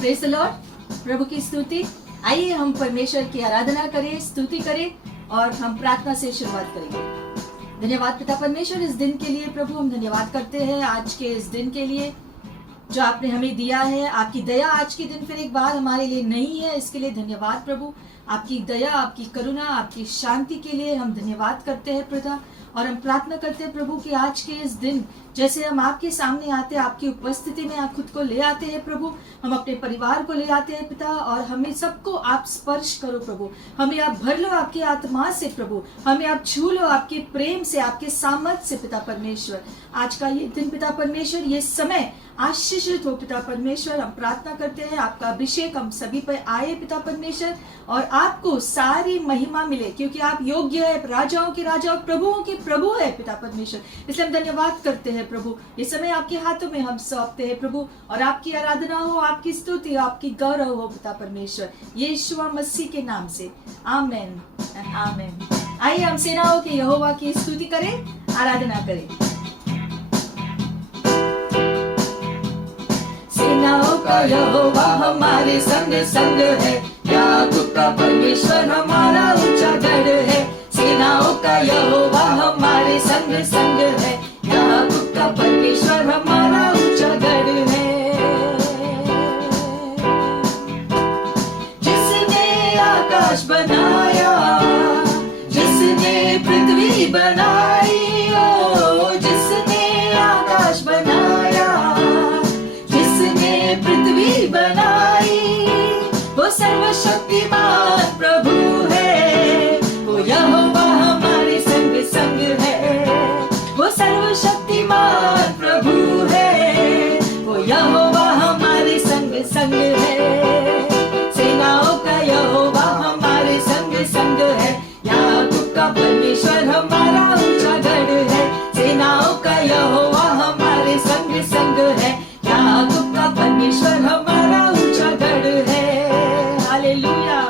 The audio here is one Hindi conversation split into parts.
प्रेज द लॉर्ड, प्रभु की स्तुति। आइए हम परमेश्वर की आराधना करें, स्तुति करें और हम प्रार्थना से शुरुआत करेंगे। धन्यवाद पिता परमेश्वर इस दिन के लिए। प्रभु हम धन्यवाद करते हैं आज के इस दिन के लिए जो आपने हमें दिया है। आपकी दया आज के दिन फिर एक बार हमारे लिए नई है, इसके लिए धन्यवाद प्रभु। आपकी दया, आपकी करुणा, आपकी शांति के लिए हम धन्यवाद करते हैं पिता। और हम प्रार्थना करते हैं प्रभु कि आज के इस दिन जैसे हम आपके सामने आते हैं, आपकी उपस्थिति में आप खुद को ले आते हैं प्रभु, हम अपने परिवार को ले आते हैं पिता। और हमें सबको आप स्पर्श करो प्रभु, हमें आप भर लो आपकी आत्मा से प्रभु, हमें आप छू लो आपके प्रेम से, आपके सामर्थ्य से पिता परमेश्वर। आज का ये दिन पिता परमेश्वर, ये समय आशीषित हो पिता परमेश्वर। हम प्रार्थना करते हैं आपका अभिषेक हम सभी पर आए पिता परमेश्वर, और आपको सारी महिमा मिले क्योंकि आप योग्य है, राजाओं के राजा और प्रभुओं के प्रभु है पिता परमेश्वर। इसलिए हम धन्यवाद करते हैं प्रभु। ये समय आपके हाथों में हम सौंपते हैं प्रभु, और आपकी आराधना हो, आपकी स्तुति, आपकी गौरव हो पिता परमेश्वर, यीशु मसीह के नाम से आमेन एंड आमेन। आइए हम सेनाओं के यहोवा की स्तुति करें, आराधना करें। सेनाओं का यहोवा हमारे संग संग है, याकूब का परमेश्वर हमारा ऊंचा गढ़ है। सेनाओं का यहोवा हमारे संग संग है, याकूब का परमेश्वर हमारा ऊंचा गढ़ है। जिसने आकाश बनाया, जिसने पृथ्वी बनाई, ओ जिसने आकाश बनाया, जिसने पृथ्वी बनाई, वो सर्वशक्तिमान प्रभु है, वो यहोवा हमारे संग संग है। वो सर्वशक्तिमान प्रभु है, वो यहोवा हमारे संग संग है। सेनाओं का यहोवा हमारे संग संग है, याकूब का परमेश्वर हमारा ऊंचा गढ़ है। सेनाओं का यहोवा हमारे संग संग है, याकूब का परमेश्वर हमारा ऊंचा गढ़ है। हालेलुया।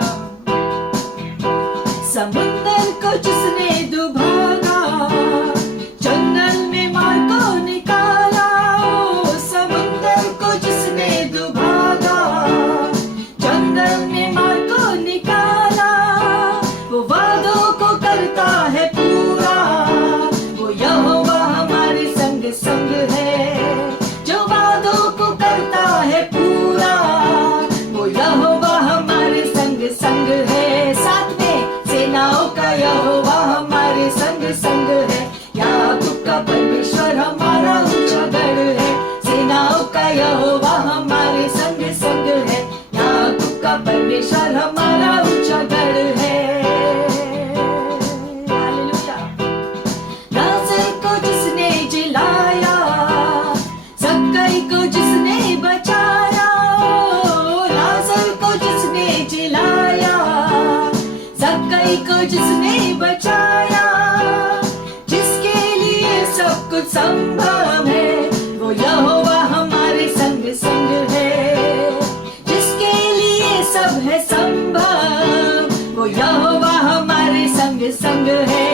समुंदर को जिसने दुभागा, जंगल में मार को निकाला, ओ समुंदर को जिसने दुभागा, जंगल में मार को निकाला, वो वादों को करता है पूरा, वो यहोवा हमारे संग संग है। जो वादों को करता है पूरा, वो यहोवा हमारे संग संग है। साथ में सेनाओं का यहोवा हमारे संग संग है, याकूब का परमेश्वर हमारा ऊंचा गढ़ है। सेनाओं का यहोवा हमारे संग संग है, याकूब का परमेश्वर हमारा ऊंचा गढ़ है। हालेलुया। लाजर को जिसने जिलाया, सक्कई को जिसने बचाया, ओ लाजर को जिसने जिलाया, सक्कई को जिसने बचाया, जिसके लिए सब कुछ संभव है, वो यहोवा हमारे संग संग है। जिसके लिए सब है संभव, वो यहोवा हमारे संग संग है।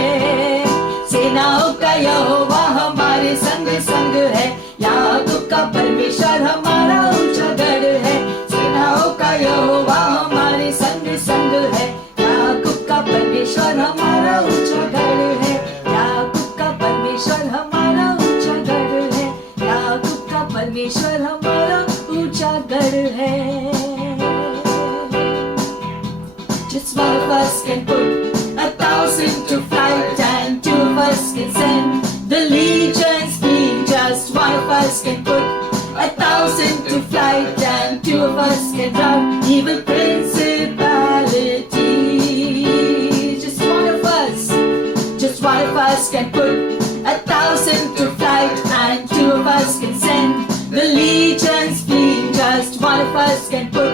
सेनाओं का यहोवा हमारे संग संग है, याकूब का परमेश्वर हमारा ऊंचा गढ़ है। सेनाओं का यहोवा हमारे संग संग है, याकूब का परमेश्वर हमारा ऊंचा गढ़ है। याकूब का परमेश्वर हमारा ऊंचा गढ़ है, याकूब का परमेश्वर हमारा ऊंचा गढ़ है। Just one of us can put 1,000 to flight, and two of us can send the legions flee. Just one of us can put 1,000 to flight, and two of us can drown evil principalities. Just one of us can put 1,000 to flight, and two of us can send the legions flee. Just one of us can put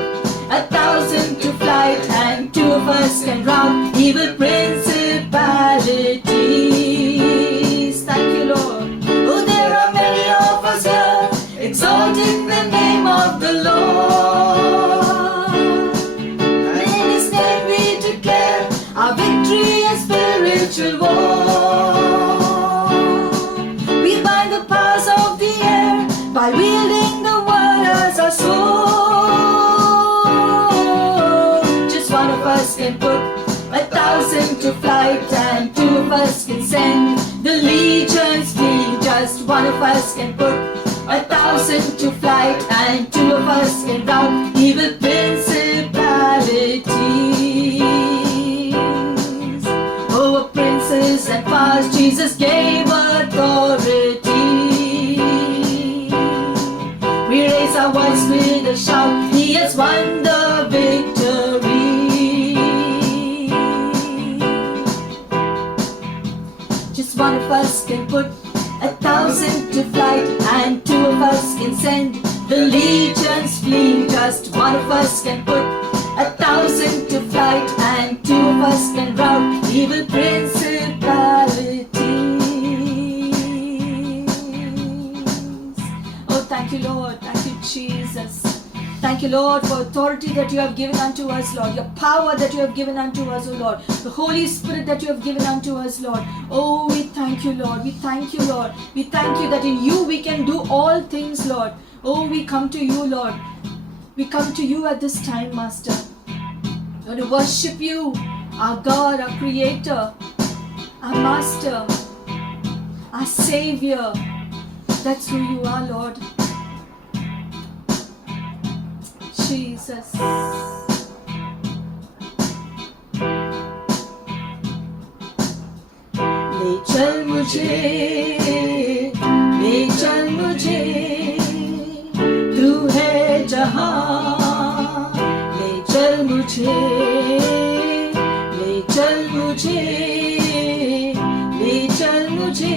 1,000 to flight, and two of us can drown evil principalities. Thank you, Lord. Oh, there are many of us here exalting the name of the Lord. And in His name we declare our victory and spiritual war. We bind the powers of the air by wielding the word as our sword. to flight and two of us can send the legions flee. Just one of us can put 1,000 to flight and two of us can rout evil principalities. Over princes and powers Jesus gave authority. We raise our voice with a shout, He has won the victory. Just one of us can put 1,000 to flight and two of us can send the legions flee. Just one of us can put 1,000 to flight and two of us can rout evil principalities. Oh, thank you, Lord. Thank you, Jesus. Thank you, Lord, for authority that you have given unto us, Lord. Your power that you have given unto us, O Lord. The Holy Spirit that you have given unto us, Lord. Oh, we thank you, Lord. We thank you, Lord. We thank you that in you we can do all things, Lord. Oh, we come to you, Lord. We come to you at this time, Master. Lord, to worship you, our God, our Creator, our Master, our Savior. That's who you are, Lord. Jesus. ले चल मुझे तू है जहां. ले चल मुझे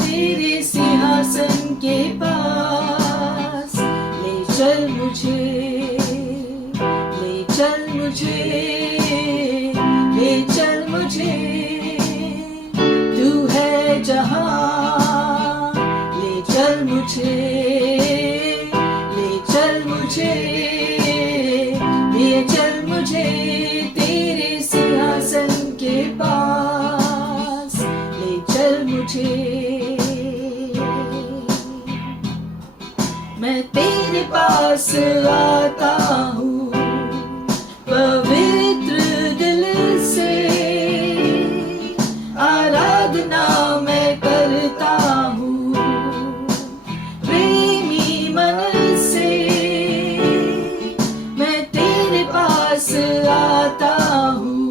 तेरे सिंहासन के पास. ले चल मुझे तू है जहां. ले चल मुझे तेरे सिंहासन के पास. ले चल मुझे. मैं तेरे पास आता हूँ पवित्र दिल से. आराधना मैं करता हूँ प्रेमी मन से. मैं तेरे पास आता हूँ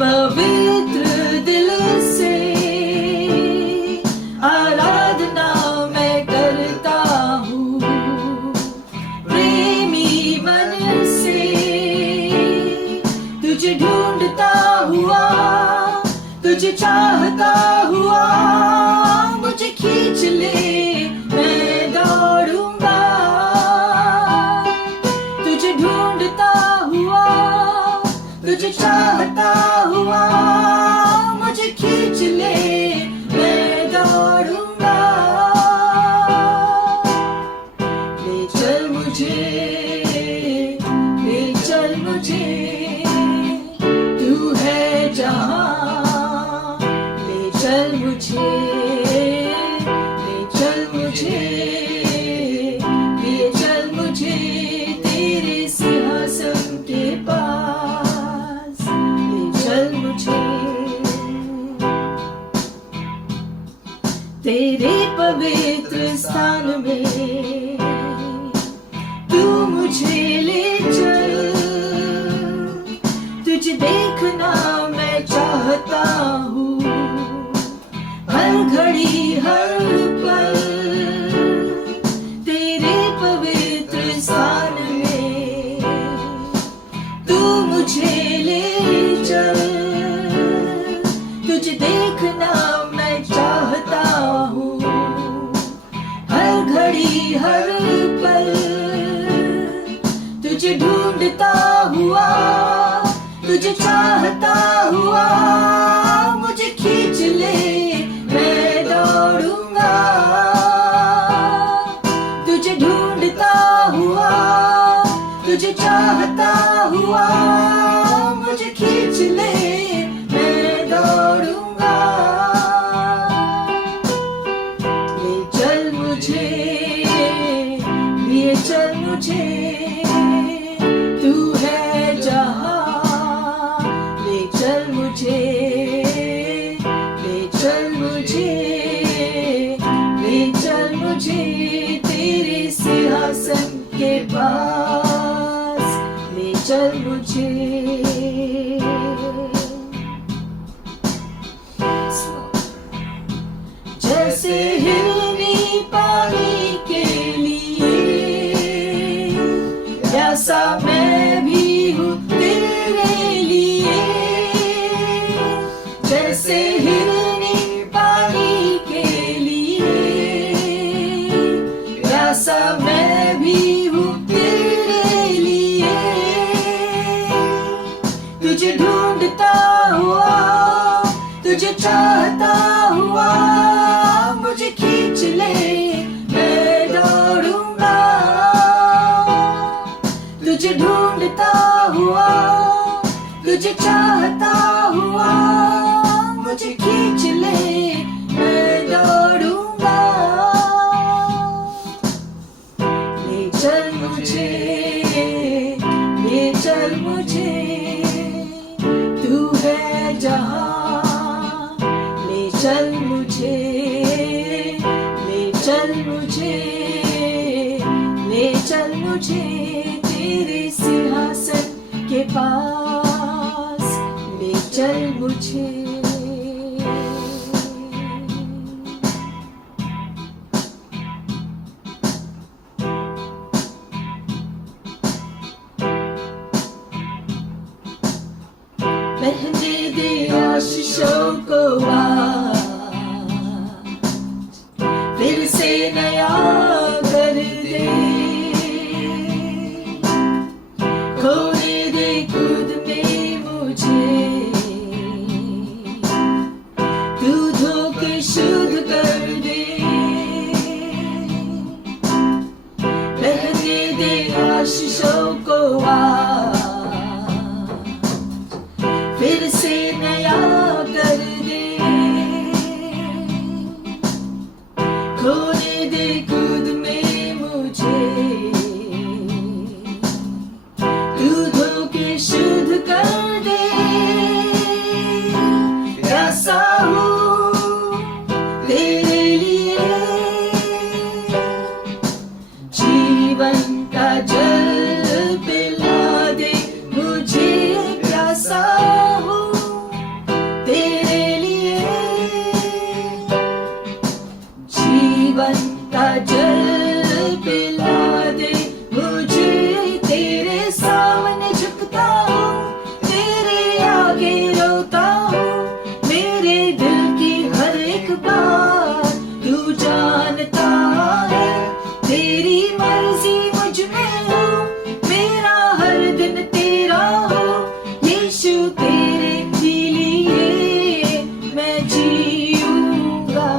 पवित्र दिल से. आराधना मैं करता हूँ प्रेमी मन से. तुझे ढूंढता हुआ, तुझे चाहता हुआ, मुझे खींच ले मैं दौड़ूंगा. तुझे ढूंढता हुआ, तुझे चाहता हुआ, मुझे खींच ले मैं दौड़ूंगा. ले चल मुझे तू है जहां. ले चल मुझे तेरे सिंहासन के पास. ले चल मुझे तेरे पवित्र स्थान में. तू मुझे ले चल. तुझे देखना मैं चाहता हूँ हर घड़ी हर पल. तेरे पवित्र स्थान में तू मुझे ले चल. तुझे देखना मैं चाहता हूँ हर घड़ी हर पल. तुझे ढूंढता हुआ, तुझे चाहता हुआ, मुझे खींच ले मैं दौड़ूंगा. तुझे ढूंढता हुआ, तुझे चाहता हुआ, मुझे खींच ले मैं दौड़ूंगा. ले चल मुझे तू है जहां. ले चल मुझे मुझे तेरे सिंहासन के पास, ले चल मुझे। जैसे हिरनी पानी के लिए, ऐसा मैं भी हूँ तेरे लिए। जैसे हिरनी पानी के लिए, ऐसा मैं भी हूँ तेरे लिए। तुझे ढूंढता हुआ, तुझे चाहता हुआ, मुझे खींच ले, मैं दौड़ूंगा। तुझे ढूंढता हुआ, तुझे चाहता हुआ, मुझे खींच ले, मैं दौड़ूंगा। ले चल मुझे, ले चल मुझे, तू है जहाँ। ले चल मुझे, ले चल मुझे, ले चल मुझे तेरे सिंहासन के पास, ले चल मुझे। बहने दे आशीषों को फिर से नया कर दे। खोने दे खुद में मुझे, तू धो के शुद्ध कर दे। बहने दे आशीषों को फिर से नया कर दे। खोने दे खुद में मुझे, तू धो के शुद्ध कर दे। प्यासा हूँ तेरे लिए, जीवन का जल पिला दे मुझे। प्यासा जीवन का जल पिला दे मुझे। तेरे सामने झुकता हूँ, तेरे आगे रोता हूँ। मेरे दिल की हर एक बात तू जानता है। तेरी मर्जी मुझ में हो, मेरा हर दिन तेरा हो। यीशु तेरे लिए मैं जीऊंगा।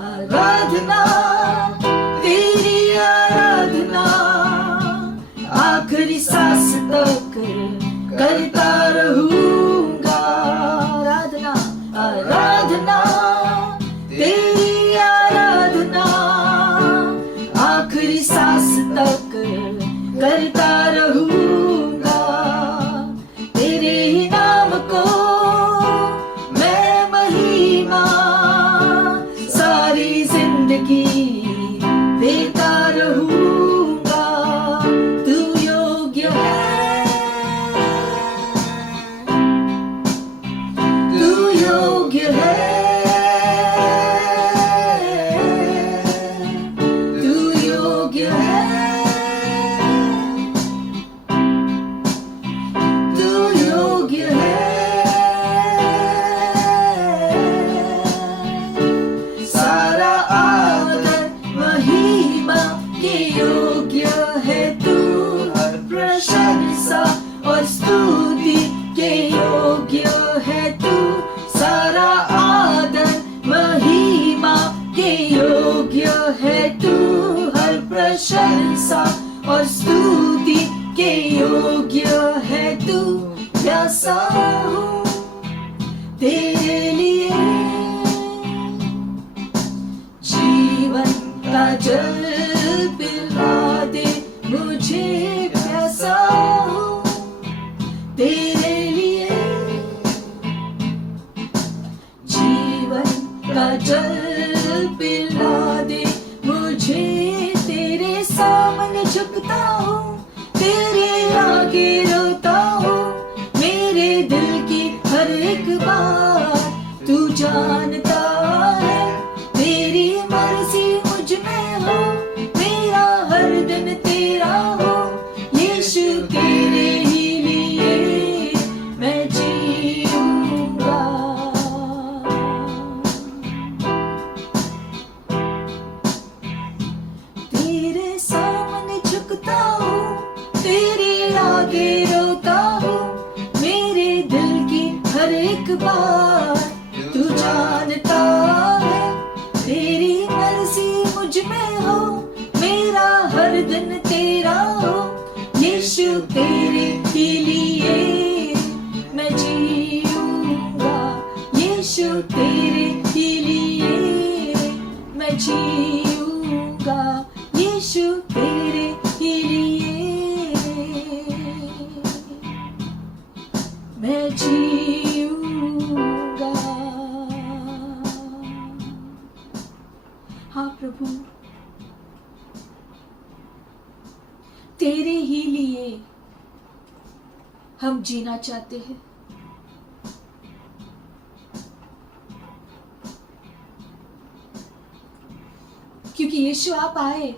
आराधना तेरी आराधना, आखिरी सांस तक करता रहूंगा। आराधना, आराधना तेरी आराधना, आखिरी सांस तक करता रहूंगा। तेरे ही नाम को मैं महिमा सारी जिंदगी देता रहूंगा। तू योग्य है, तू योग्य है, तू योग्य है, तू योग्य है। सारा आदर महिमा के योग्य है तू। हर प्रशंसा और स्तुति के योग्य है तू। सारा आदर महिमा के योग्य है तू। हर प्रशंसा और स्तुति के योग्य है तू। प्यासा हूँ तेरे लिए, जीवन का जल पिला दे मुझे। प्यासा हूँ तेरे लिए, चल पिला दे मुझे, तेरे सामने झुकता हूँ, तेरे आगे रोता हूँ, मेरे दिल की हर एक बात तू जानता है, तेरी मर्जी मुझ में हो, मेरा हर दिन तेरा हो, यीशु तेरे ही लिए मैं जीऊंगा। तेरे सामने झुकता हूँ, तेरे आगे रोता हूँ, मेरे दिल की हर एक बात तू जानता है, तेरी मर्जी मुझ में हो, मेरा हर दिन तेरा हो, यीशु तेरे ही लिए मैं जीऊंगा, यीशु तेरे ही लिए मैं जीऊंगा, यीशु तेरे ही लिए मैं जीऊंगा। हाँ प्रभु, तेरे ही लिए हम जीना चाहते हैं। क्योंकि यीशु आप आए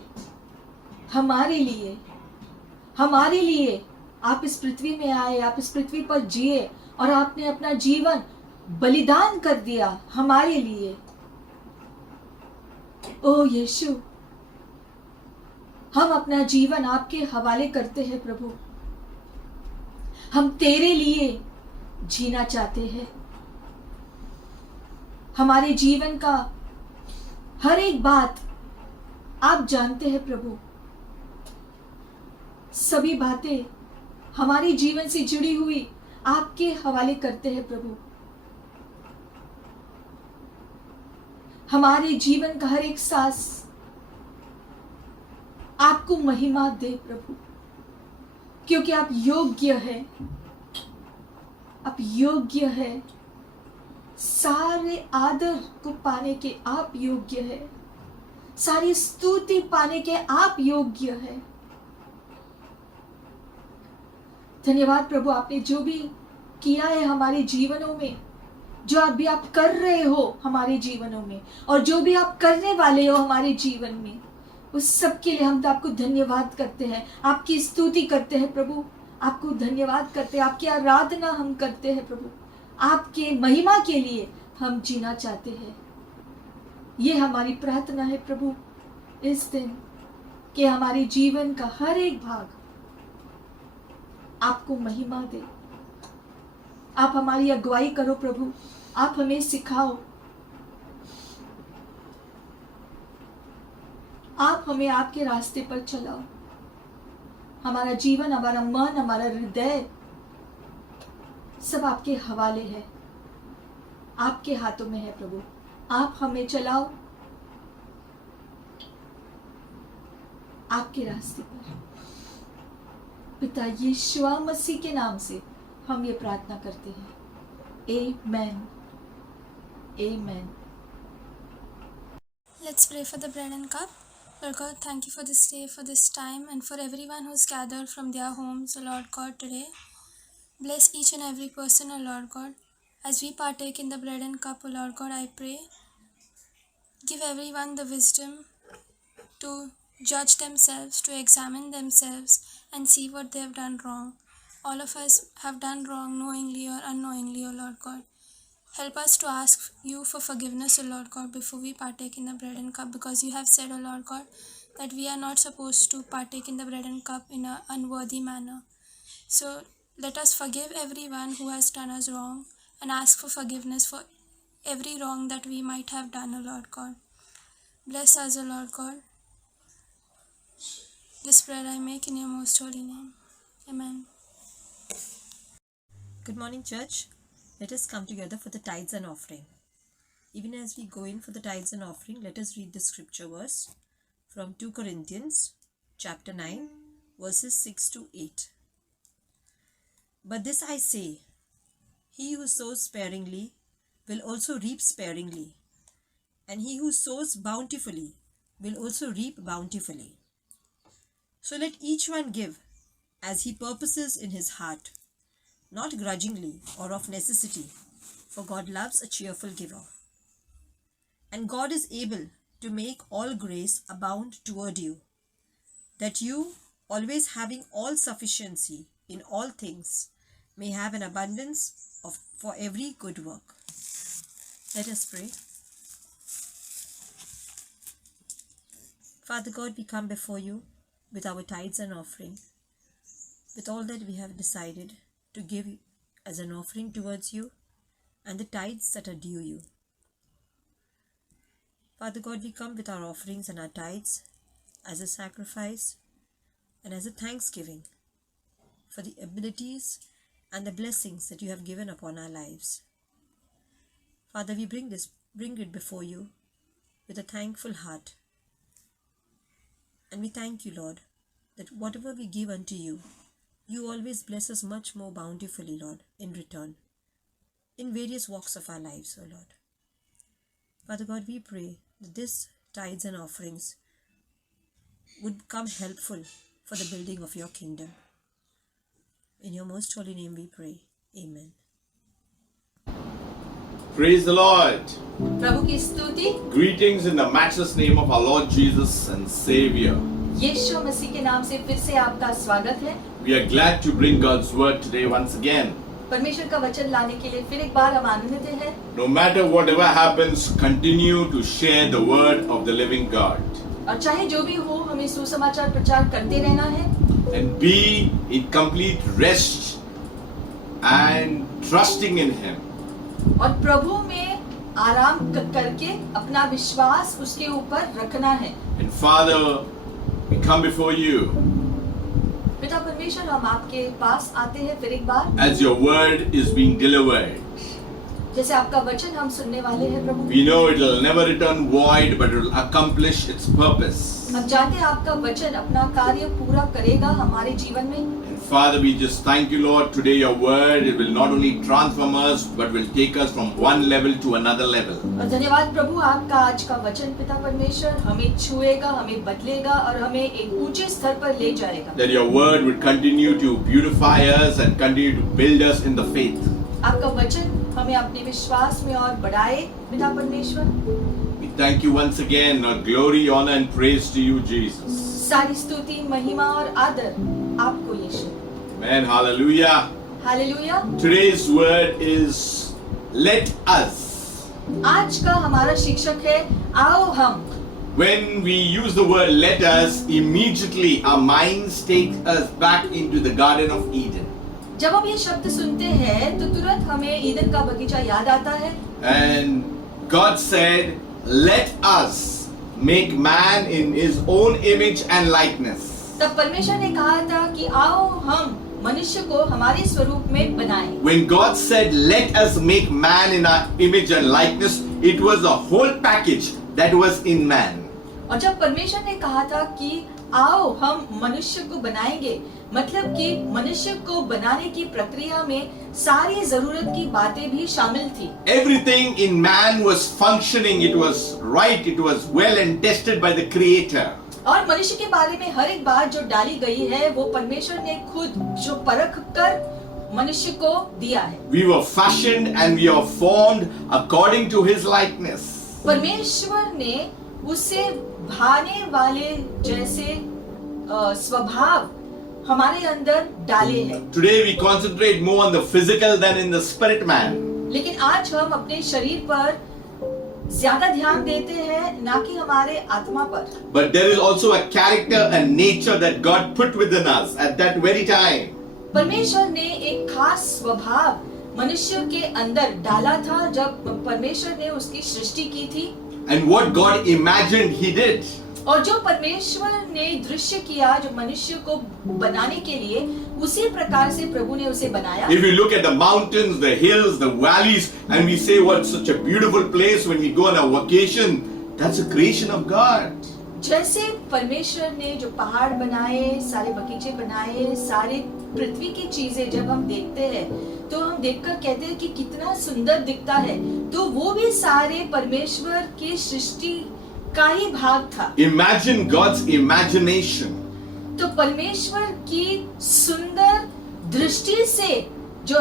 हमारे लिए, हमारे लिए आप इस पृथ्वी में आए, आप इस पृथ्वी पर जिए और आपने अपना जीवन बलिदान कर दिया हमारे लिए। ओ यीशु, हम अपना जीवन आपके हवाले करते हैं प्रभु, हम तेरे लिए जीना चाहते हैं। हमारे जीवन का हर एक बात आप जानते हैं प्रभु, सभी बातें हमारे जीवन से जुड़ी हुई आपके हवाले करते हैं प्रभु। हमारे जीवन का हर एक सांस आपको महिमा दे प्रभु, क्योंकि आप योग्य हैं, आप योग्य हैं, सारे आदर को पाने के आप योग्य हैं, सारी स्तुति पाने के आप योग्य हैं। धन्यवाद प्रभु, आपने जो भी किया है हमारे जीवनों में, जो अभी आप कर रहे हो हमारे जीवनों में, और जो भी आप करने वाले हो हमारे जीवन में, उस सब के लिए हम तो आपको धन्यवाद करते हैं, आपकी स्तुति करते हैं प्रभु, आपको धन्यवाद करते हैं, आपकी आराधना हम करते हैं प्रभु, आपके महिमा के लिए हम जीना चाहते हैं। ये हमारी प्रार्थना है प्रभु इस दिन, कि हमारे जीवन का हर एक भाग आपको महिमा दे। आप हमारी अगुवाई करो प्रभु, आप हमें सिखाओ, आप हमें आपके रास्ते पर चलाओ। हमारा जीवन, हमारा मन, हमारा हृदय सब आपके हवाले है, आपके हाथों में है प्रभु। आप हमें चलाओ आपके रास्ते पर। पिता यीशु मसीह के नाम से हम ये प्रार्थना करते हैं, आमेन, आमेन। Let's pray for the bread and cup. Lord God, thank you for this day, for this time, and for everyone who's gathered from their homes, O Lord God, today. Bless each and every person, O Lord God. As we partake in the bread and cup, O Lord God, I pray, give everyone the wisdom to judge themselves, to examine themselves, and see what they have done wrong. All of us have done wrong, knowingly or unknowingly, O Lord God. Help us to ask you for forgiveness, O Lord God, before we partake in the bread and cup, because you have said, O Lord God, that we are not supposed to partake in the bread and cup in an unworthy manner. So let us forgive everyone who has done us wrong and ask for forgiveness for every wrong that we might have done, O Lord God. Bless us, O Lord God. This prayer I make in your most holy name. Amen. Good morning, church. Let us come together for the tithes and offering. Even as we go in for the tithes and offering, let us read the scripture verse from 2 Corinthians chapter 9, verses 6 to 8. But this I say, he who sows sparingly will also reap sparingly, and he who sows bountifully will also reap bountifully. So let each one give as he purposes in his heart, not grudgingly or of necessity, for God loves a cheerful giver. And God is able to make all grace abound toward you, that you, always having all sufficiency in all things, may have an abundance for every good work. Let us pray. Father God, we come before you with our tithes and offering, with all that we have decided to give as an offering towards you, and the tithes that are due you. Father God, we come with our offerings and our tithes as a sacrifice and as a thanksgiving for the abilities and the blessings that you have given upon our lives. Father, we bring it before you with a thankful heart. And we thank you, Lord, that whatever we give unto you, you always bless us much more bountifully, Lord, in return, in various walks of our lives, O Lord. Father God, we pray that this tithes and offerings would come helpful for the building of your kingdom. In your most holy name we pray. Amen. Praise the Lord. प्रभु की स्तुति। Greetings in the matchless name of our Lord Jesus and Savior. यीशु मसीह के नाम से फिर से आपका स्वागत है। We are glad to bring God's word today once again. परमेश्वर का वचन लाने के लिए फिर एक बार हम आनंदित हैं। No matter whatever happens, continue to share the word of the living God. और चाहे जो भी हो, हमें सुसमाचार प्रचार करते रहना है। And be in complete rest and trusting in Him. और प्रभु में आराम करके अपना विश्वास उसके ऊपर रखना है। And Father, we come before you पिता परमेश्वर, हम आपके पास आते हैं फिर एक बार। as your word is being delivered. जैसे आपका वचन हम सुनने वाले हैं प्रभु। We know it will never return void, but it will accomplish its purpose. हम जानते हैं आपका वचन अपना कार्य पूरा करेगा हमारे जीवन में। And Father, we just thank you, Lord. Today your word, it will not only transform us, but will take us from one level to another level. और धन्यवाद प्रभु, आपका आज का वचन पिता परमेश्वर हमें छुएगा, हमें बदलेगा और हमें एक ऊंचे स्तर पर ले जाएगा। That your word would continue to beautify us and continue to build us in the faith. आपका वचन हमें अपने विश्वास में और बढ़ाए पिता परमेश्वर। We thank you once again. Our glory, honor and praise to you, Jesus. सारी स्तुति, महिमा और आदर आपको यीशु। Amen. Hallelujah. Hallelujah. Today's word is let us. आज का हमारा शीर्षक है आओ हम। When we use the word let us, immediately our minds take us back into the Garden of Eden. जब हम ये शब्द सुनते हैं तो तुरंत हमें ईदन का बगीचा याद आता है। And God said, let us make man in his own image and likeness. तब परमेश्वर ने कहा था कि आओ हम मनुष्य को हमारे स्वरूप में बनाएं। When God said, let us make man in our image and likeness, it was a whole package that was in man. और जब परमेश्वर ने कहा था कि आओ हम मनुष्य को बनाएंगे, मतलब कि मनुष्य को बनाने की प्रक्रिया में सारी जरूरत की बातें भी शामिल थी। Everything in man was functioning, it was right, it was well and tested by the Creator. और मनुष्य के बारे में हर एक बात जो डाली गई है वो परमेश्वर ने खुद जो परख कर मनुष्य को दिया है। We were fashioned and we are formed according to His likeness. परमेश्वर ने उसे भाने वाले जैसे स्वभाव हमारे अंदर डाले हैं। Today we concentrate more on the physical than in the spirit man. लेकिन आज हम अपने शरीर पर ज्यादा ध्यान देते हैं, ना कि हमारे आत्मा पर। But there is also a character and nature that God put within us at that very time. परमेश्वर ने एक खास स्वभाव मनुष्य के अंदर डाला था जब परमेश्वर ने उसकी सृष्टि की थी। And what God imagined, He did. और जो परमेश्वर ने दृश्य किया जो मनुष्य को बनाने के लिए, उसी प्रकार से प्रभु ने उसे बनाया। If you look at the mountains, the hills, the valleys, and we say what such a beautiful place when we go on a vacation, that's a creation of God. जैसे परमेश्वर ने जो पहाड़ बनाए, सारे बगीचे बनाए, सारे पृथ्वी की चीजें जब हम देखते हैं तो हम देखकर कहते हैं कि कितना सुंदर दिखता है, तो वो भी सारे परमेश्वर की सृष्टि का ही भाग था। Imagine God's imagination. तो परमेश्वर की सुंदर दृष्टि से जो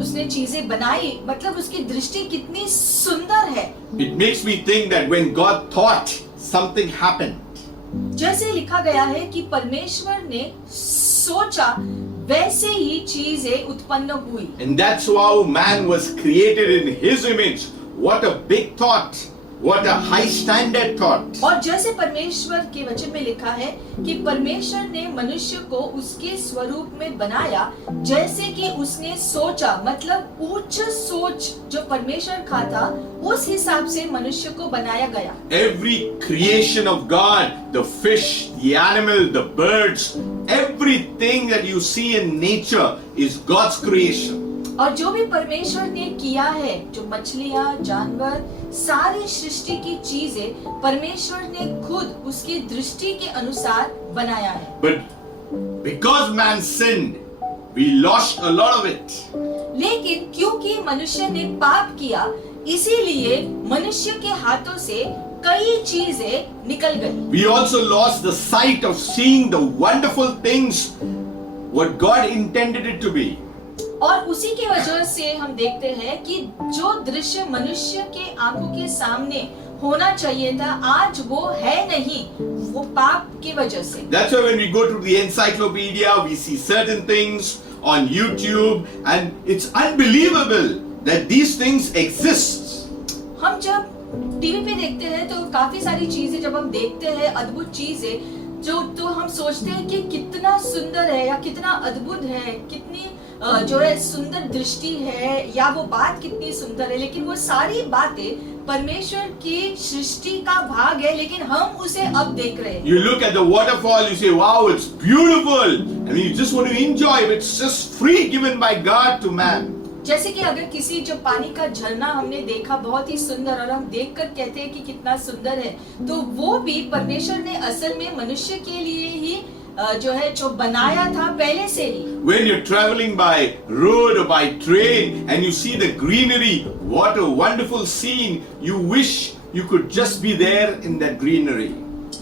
उसने चीजें बनाई, मतलब उसकी दृष्टि कितनी सुंदर है। It makes me think that when God thought, something happened. जैसे लिखा गया है कि परमेश्वर ने सोचा वैसे ही चीजें उत्पन्न हुई। And that's how man was created in his image. What a big thought. What a high standard thought. और जैसे परमेश्वर के वचन में लिखा है कि परमेश्वर ने मनुष्य को उसके स्वरूप में बनाया जैसे कि उसने सोचा, मतलब उच्च सोच जो परमेश्वर का था उस हिसाब से मनुष्य को बनाया गया। Every creation of God, the fish, the animal, the birds, everything that you see in nature is God's creation. और जो भी परमेश्वर ने किया है, जो मछलियां, जानवर, सारी सृष्टि की चीजें परमेश्वर ने खुद उसकी दृष्टि के अनुसार बनाया है। But because man sinned, we lost a lot of it. लेकिन क्योंकि मनुष्य ने पाप किया, इसीलिए मनुष्य के हाथों से कई चीजें निकल गई। We also lost the sight of seeing the wonderful things what God intended it to be. और उसी की वजह से हम देखते हैं कि जो दृश्य मनुष्य के आंखों के सामने होना चाहिए था, आज वो है नहीं, वो पाप की वजह से। That's why when we go to the encyclopedia, we see certain things on YouTube, and it's unbelievable that these things exist. हम जब टीवी पे देखते हैं तो काफी सारी चीजें जब हम देखते हैं, अद्भुत चीजें जो तो हम सोचते हैं कि कितना सुंदर है या कितना अद्भुत है, कितनी जो है सुंदर दृष्टि है या वो बात कितनी सुंदर है, लेकिन वो सारी बातें परमेश्वर की सृष्टि का भाग है, लेकिन हम उसे अब देख रहे हैं। You look at the waterfall, you say, wow, it's beautiful. I mean, you just want to enjoy it. It's just free given by God to man. जैसे कि अगर किसी जो पानी का झरना हमने देखा बहुत ही सुंदर और हम देखकर कहते हैं कि कितना सुंदर है, तो वो भी परमेश्वर ने असल में मनुष्य के लिए ही जो बनाया था पहले से ही। When you're traveling by road or by train and you see the greenery, what a wonderful scene. You wish you could just be there in that greenery.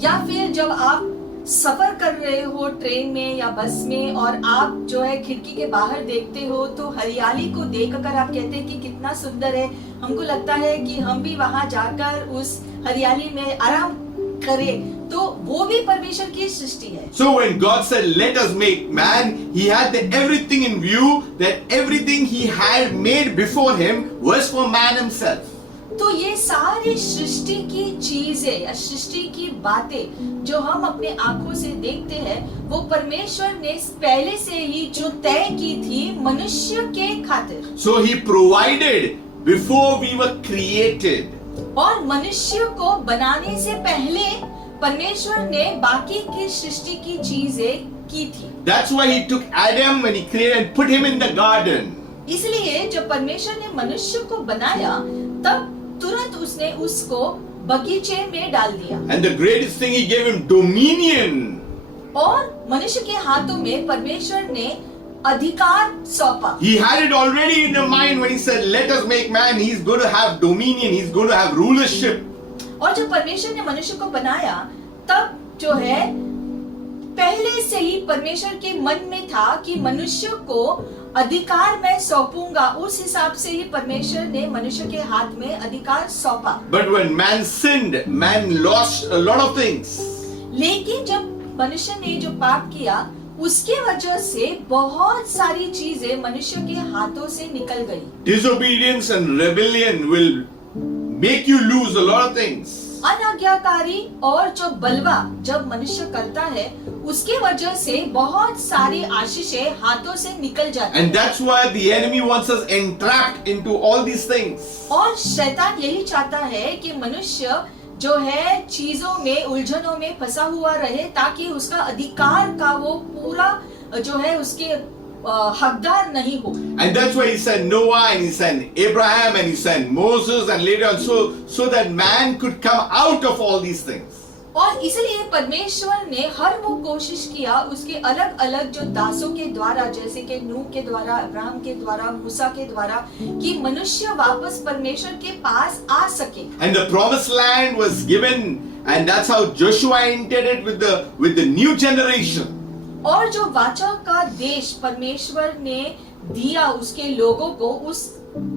या फिर जब आप सफर कर रहे हो ट्रेन में या बस में और आप जो है खिड़की के बाहर देखते हो तो हरियाली को देखकर आप कहते हैं कि कितना सुंदर है, हमको लगता है कि हम भी वहां जाकर उस हरियाली में आराम करें, तो वो भी परमेश्वर की सृष्टि है। So when God said, let us make man, he had everything in view, that everything he had made before him was for man himself. तो ये सारी सृष्टि की चीजें या सृष्टि की बातें जो हम अपने आंखों से देखते हैं, वो परमेश्वर ने पहले से ही जो तय की थी मनुष्य के खातिर। So he provided before we were created. और मनुष्य को बनाने से पहले परमेश्वर ने बाकी की सृष्टि की चीजें की थी। That's why he took Adam when he created and put him in the garden. इसलिए जब परमेश्वर ने मनुष्य को बनाया तब तुरंत उसने उसको बगीचे में डाल दिया। And the greatest thing, he gave him dominion. और मनुष्य के हाथों में परमेश्वर ने अधिकार सौंपा। He had it already in the mind when he said, let us make man. He's going to have dominion. He's going to have rulership. और जब परमेश्वर ने मनुष्य को बनाया तब जो है पहले से ही परमेश्वर के मन में था कि मनुष्य को अधिकार मैं सौंपूंगा, उस हिसाब से ही परमेश्वर ने मनुष्य के हाथ में अधिकार सौंपा। But when man sinned, man lost a lot of things. लेकिन जब मनुष्य ने जो पाप किया उसके वजह से बहुत सारी चीजें मनुष्य के हाथों से निकल गई। Disobedience and rebellion will make you lose a lot of things. अनाज्ञाकारी और जो बलवा जब मनुष्य करता है उसके वजह से बहुत सारी आशीषें हाथों से निकल जाती And that's why the enemy wants us entrapped into all these things. और शैतान यही चाहता है कि मनुष्य जो है चीजों में उलझनों में फंसा हुआ रहे ताकि उसका अधिकार का वो पूरा जो है उसके हकदार नहीं हो। And that's why he sent Noah and he sent Abraham and he sent Moses and later on so that man could come out of all these things. और इसलिए परमेश्वर ने हर वो कोशिश किया उसके अलग अलग जो दासों के द्वारा, जैसे कि नूह के द्वारा, अब्राहम के द्वारा, मूसा के द्वारा, कि मनुष्य वापस परमेश्वर के पास आ सके। And the promised land was given, and that's how Joshua entered it with the new generation. और जो वाचा का देश परमेश्वर ने दिया उसके लोगों को,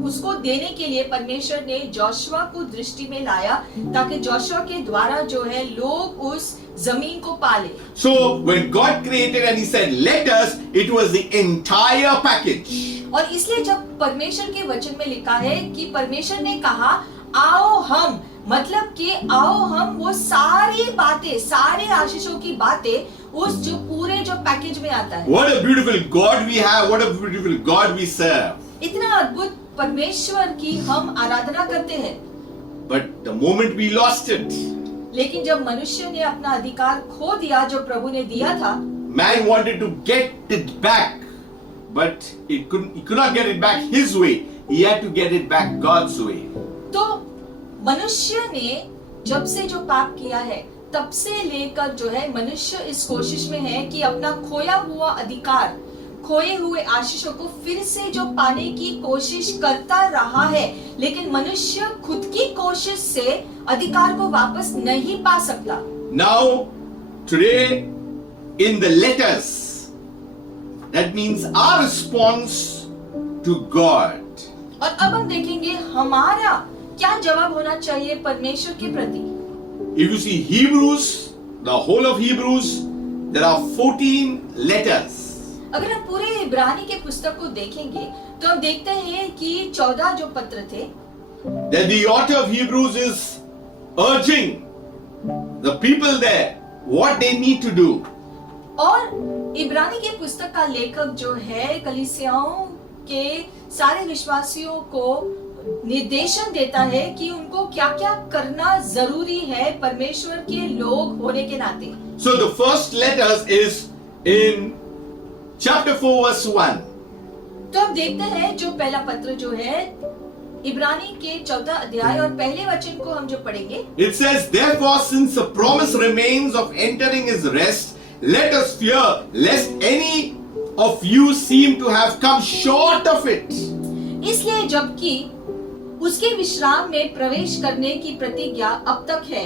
उसको देने के लिए परमेश्वर ने जोशुआ को दृष्टि में लाया, ताकि जोशुआ के द्वारा जो है लोग उस जमीन को पाले। So when God created and He said, "Let us," it was the entire package. और इसलिए जब परमेश्वर के वचन में लिखा है कि परमेश्वर ने कहा आओ हम, मतलब कि आओ हम, वो सारी बातें, सारे आशीषों की बातें उस जो पूरे जो पैकेज में आता है। What a beautiful God we have! What a beautiful God we serve! इतना अद्भुत परमेश्वर की हम आराधना करते हैं। But the moment we lost it, लेकिन जब मनुष्य ने अपना अधिकार खो दिया जो प्रभु ने दिया था, man wanted to get it back, but he could not get it back his way. He had to get it back God's way. तो मनुष्य ने जब से जो पाप किया है तब से लेकर जो है मनुष्य इस कोशिश में है कि अपना खोया हुआ अधिकार, खोए हुए आशीषों को फिर से जो पाने की कोशिश करता रहा है, लेकिन मनुष्य खुद की कोशिश से अधिकार को वापस नहीं पा सकता। Now, today, in the letters, that means our response to God. और अब हम देखेंगे हमारा क्या जवाब होना चाहिए परमेश्वर के प्रति। If you see Hebrews, the whole of Hebrews, there are 14 letters. अगर हम पूरे इब्रानी के पुस्तक को देखेंगे तो हम देखते हैं कि 14 जो पत्र थे, That the author of Hebrews is urging the people there what they need to do. और इब्रानी के पुस्तक का लेखक जो है कलीसियाओं के सारे विश्वासियों को निर्देशन देता है कि उनको क्या क्या करना जरूरी है परमेश्वर के लोग होने के नाते। So the first letters is in chapter 4 verse 1. तो हम देखते हैं जो पहला पत्र जो है इब्रानी के 14 अध्याय और पहले वचन को हम जो पढ़ेंगे, It says, "Therefore, since the promise remains of entering his rest, let us fear lest any of you seem to have come short of it." इसलिए जबकि उसके विश्राम में प्रवेश करने की प्रतिज्ञा अब तक है,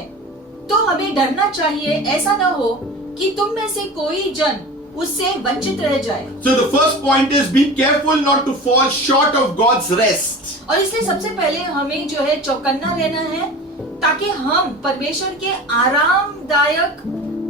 तो हमें डरना चाहिए ऐसा न हो कि तुम में से कोई जन उससे वंचित रह जाए। So the first point is be careful not to fall short of God's rest. और इसलिए सबसे पहले हमें जो है चौकन्ना रहना है ताकि हम परमेश्वर के आरामदायक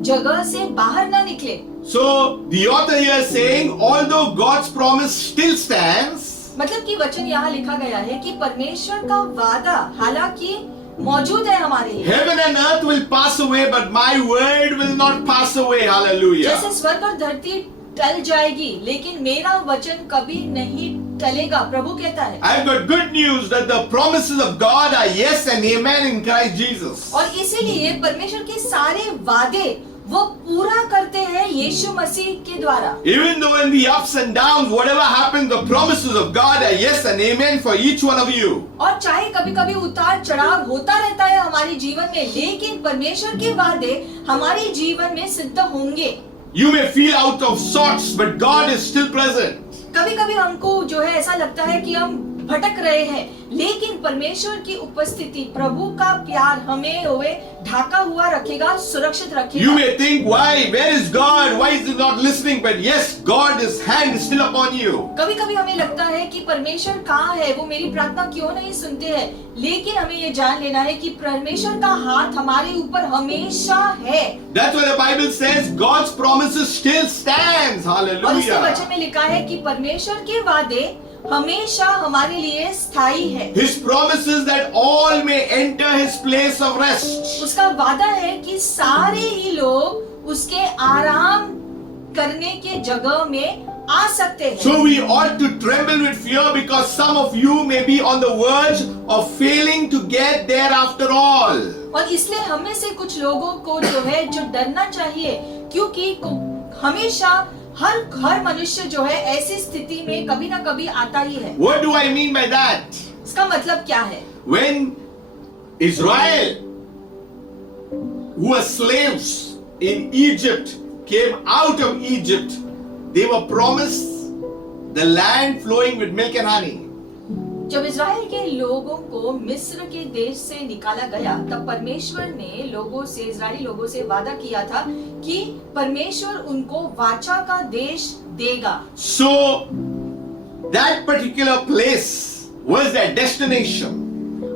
जगह से बाहर ना निकले। So the author here is saying, although God's promise still stands, मतलब कि वचन यहाँ लिखा गया है कि परमेश्वर का वादा हालांकि मौजूद है हमारे लिए, heaven and earth will pass away, but my word will not pass away. Hallelujah. जैसे स्वर्ग और धरती टल जाएगी लेकिन मेरा वचन कभी नहीं टलेगा, प्रभु कहता है। I've got good news that the promises of God are yes and amen in Christ Jesus. और इसीलिए परमेश्वर के सारे वादे वो पूरा करते हैं यीशु मसीह के द्वारा। Even though in the ups and downs, whatever happens, the promises of God are yes and amen for each one of you. और चाहे कभी कभी उतार चढ़ाव होता रहता है हमारे जीवन में, लेकिन परमेश्वर के वादे हमारे जीवन में सिद्ध होंगे। You may feel out of sorts, but God is still present. कभी कभी हमको जो है ऐसा लगता है कि हम भटक रहे हैं, लेकिन परमेश्वर की उपस्थिति, प्रभु का प्यार हमें हुए ढाका हुआ रखेगा, सुरक्षित You रखेगा। may think, why? Where is God? Why is He not listening? But yes, God's hand is still upon you. कभी कभी हमें लगता है कि परमेश्वर कहाँ है, वो मेरी प्रार्थना क्यों नहीं सुनते हैं, लेकिन हमें ये जान लेना है कि परमेश्वर का हाथ हमारे ऊपर हमेशा है। That's why the Bible says God's promises still stands. और इसके वचन Hallelujah. में लिखा है कि परमेश्वर के वादे हमेशा हमारे लिए स्थायी है। His promises that all may enter His place of rest. उसका वादा है कि सारे ही लोग उसके आराम करने के जगह में आ सकते हैं। So we ought to tremble with fear because some of you may be on the verge of failing to get there after all. और इसलिए हमें से कुछ लोगों को जो है जो डरना चाहिए, क्योंकि हमेशा हर मनुष्य जो है ऐसी स्थिति में कभी ना कभी आता ही है। What do I mean by that? इसका मतलब क्या है? When Israel who were slaves in Egypt came out of Egypt, they were promised the land flowing with milk and honey. जब इज़राइल के लोगों को मिस्र के देश से निकाला गया तब परमेश्वर ने लोगों से, इज़राइली लोगों से वादा किया था कि परमेश्वर उनको वाचा का देश देगा। So that particular place was their destination.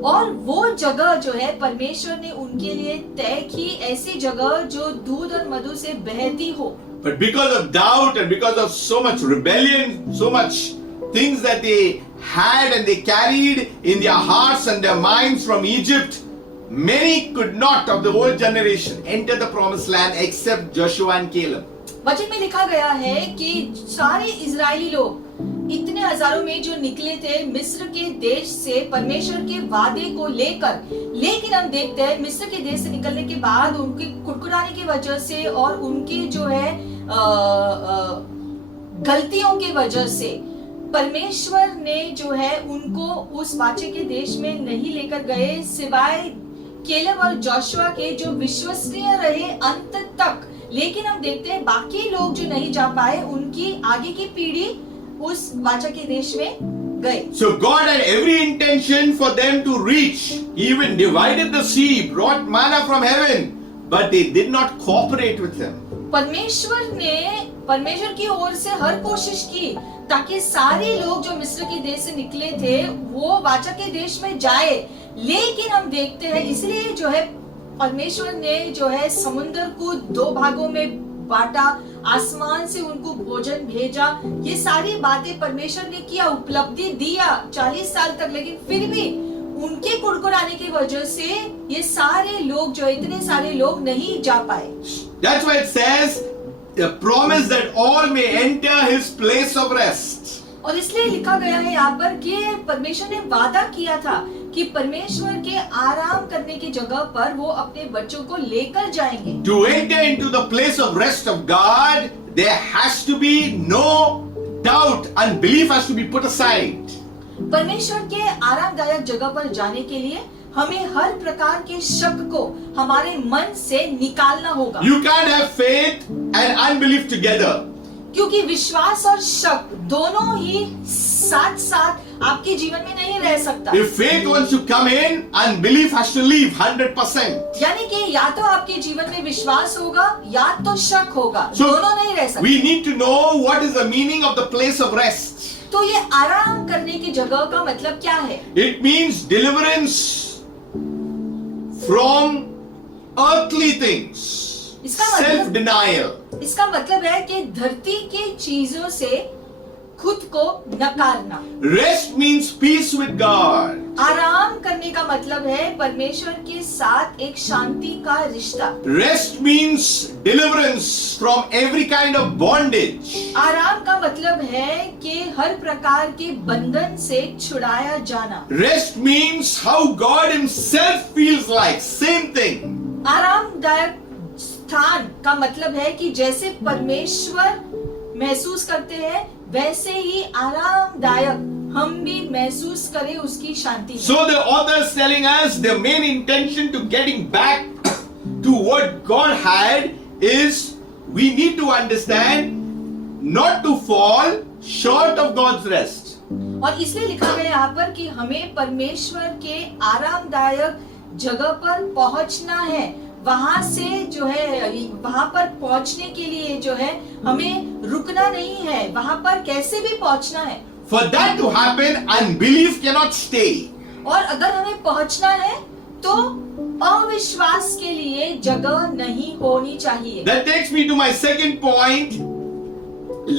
और वो जगह जो है परमेश्वर ने उनके लिए तय की, ऐसी जगह जो दूध और मधु से बहती हो। But because of doubt and because of so much rebellion, so much things that they had and they carried in their hearts and their minds from Egypt, many could not of the old generation enter the promised land except Joshua and Caleb. वचन में लिखा गया है कि सारे इजरायली लोग इतने हजारों में जो निकले थे मिस्र के देश से परमेश्वर के वादे को लेकर, लेकिन हम देखते हैं मिस्र के देश से निकलने के बाद उनके कुड़कुड़ाने की वजह से और उनके जो है गलतियों की वजह से परमेश्वर ने जो है उनको उस वाचे के देश में नहीं लेकर गए, सिवाय केलेब और जोशुआ के जो विश्वसनीय रहे अंत तक। लेकिन हम देखते हैं बाकी लोग जो नहीं जा पाए, उनकी आगे की पीढ़ी उस वाचा के देश में गए। So God had every intention for them to reach. He even divided the sea, brought manna from heaven, but they did not cooperate with him. परमेश्वर ने परमेश्वर की ओर से हर कोशिश की ताकि सारे लोग जो मिस्र के देश से निकले थे वो वाचा के देश में जाए, लेकिन हम देखते हैं इसलिए जो है परमेश्वर ने जो है समुद्र को दो भागों में बांटा, आसमान से उनको भोजन भेजा, ये सारी बातें परमेश्वर ने किया, उपलब्धि दिया 40 साल तक, लेकिन फिर भी उनके कुड़कुड़ाने की वजह से ये सारे लोग जो इतने सारे लोग नहीं जा पाए। That's why it says the promise that all may enter his place of rest. और इसलिए लिखा गया है यहाँ पर कि परमेश्वर ने वादा किया था कि परमेश्वर के आराम करने की जगह पर वो अपने बच्चों को लेकर जाएंगे। To enter into the place of rest of God, there has to be no doubt. Unbelief has to be put aside. परमेश्वर के आरामदायक जगह पर जाने के लिए हमें हर प्रकार के शक को हमारे मन से निकालना होगा। You can't have faith and unbelief together. क्योंकि विश्वास और शक दोनों ही साथ साथ आपके जीवन में नहीं रह सकता। If faith wants to come in, unbelief has to leave 100%. यानी कि या तो आपके जीवन में विश्वास होगा या तो शक होगा, So, दोनों नहीं रह सकते। we need to know what is the meaning of the place of rest. तो ये आराम करने की जगह का मतलब क्या है? It means deliverance from earthly things, self-denial. इसका मतलब है कि धरती की चीजों से खुद को नकारना। Rest means peace with God. आराम करने का मतलब है परमेश्वर के साथ एक शांति का रिश्ता। Rest means deliverance from every kind of bondage. आराम का मतलब है कि हर प्रकार के बंधन से छुड़ाया जाना। Rest means how God himself feels like. Same thing. आरामदायक स्थान का मतलब है कि जैसे परमेश्वर महसूस करते हैं वैसे ही आरामदायक हम भी महसूस करें उसकी शांति में। So the author is telling us the main intention to getting back to what God had is we need to understand not to fall short of God's rest. और इसलिए लिखा गया यहाँ पर कि हमें परमेश्वर के आरामदायक जगह पर पहुंचना है। वहां से जो है वहां पर पहुंचने के लिए जो है हमें रुकना नहीं है, वहां पर कैसे भी पहुंचना है। For that to happen, unbelief cannot stay. और अगर हमें पहुंचना है तो अविश्वास के लिए जगह नहीं होनी चाहिए। That takes me to my second point.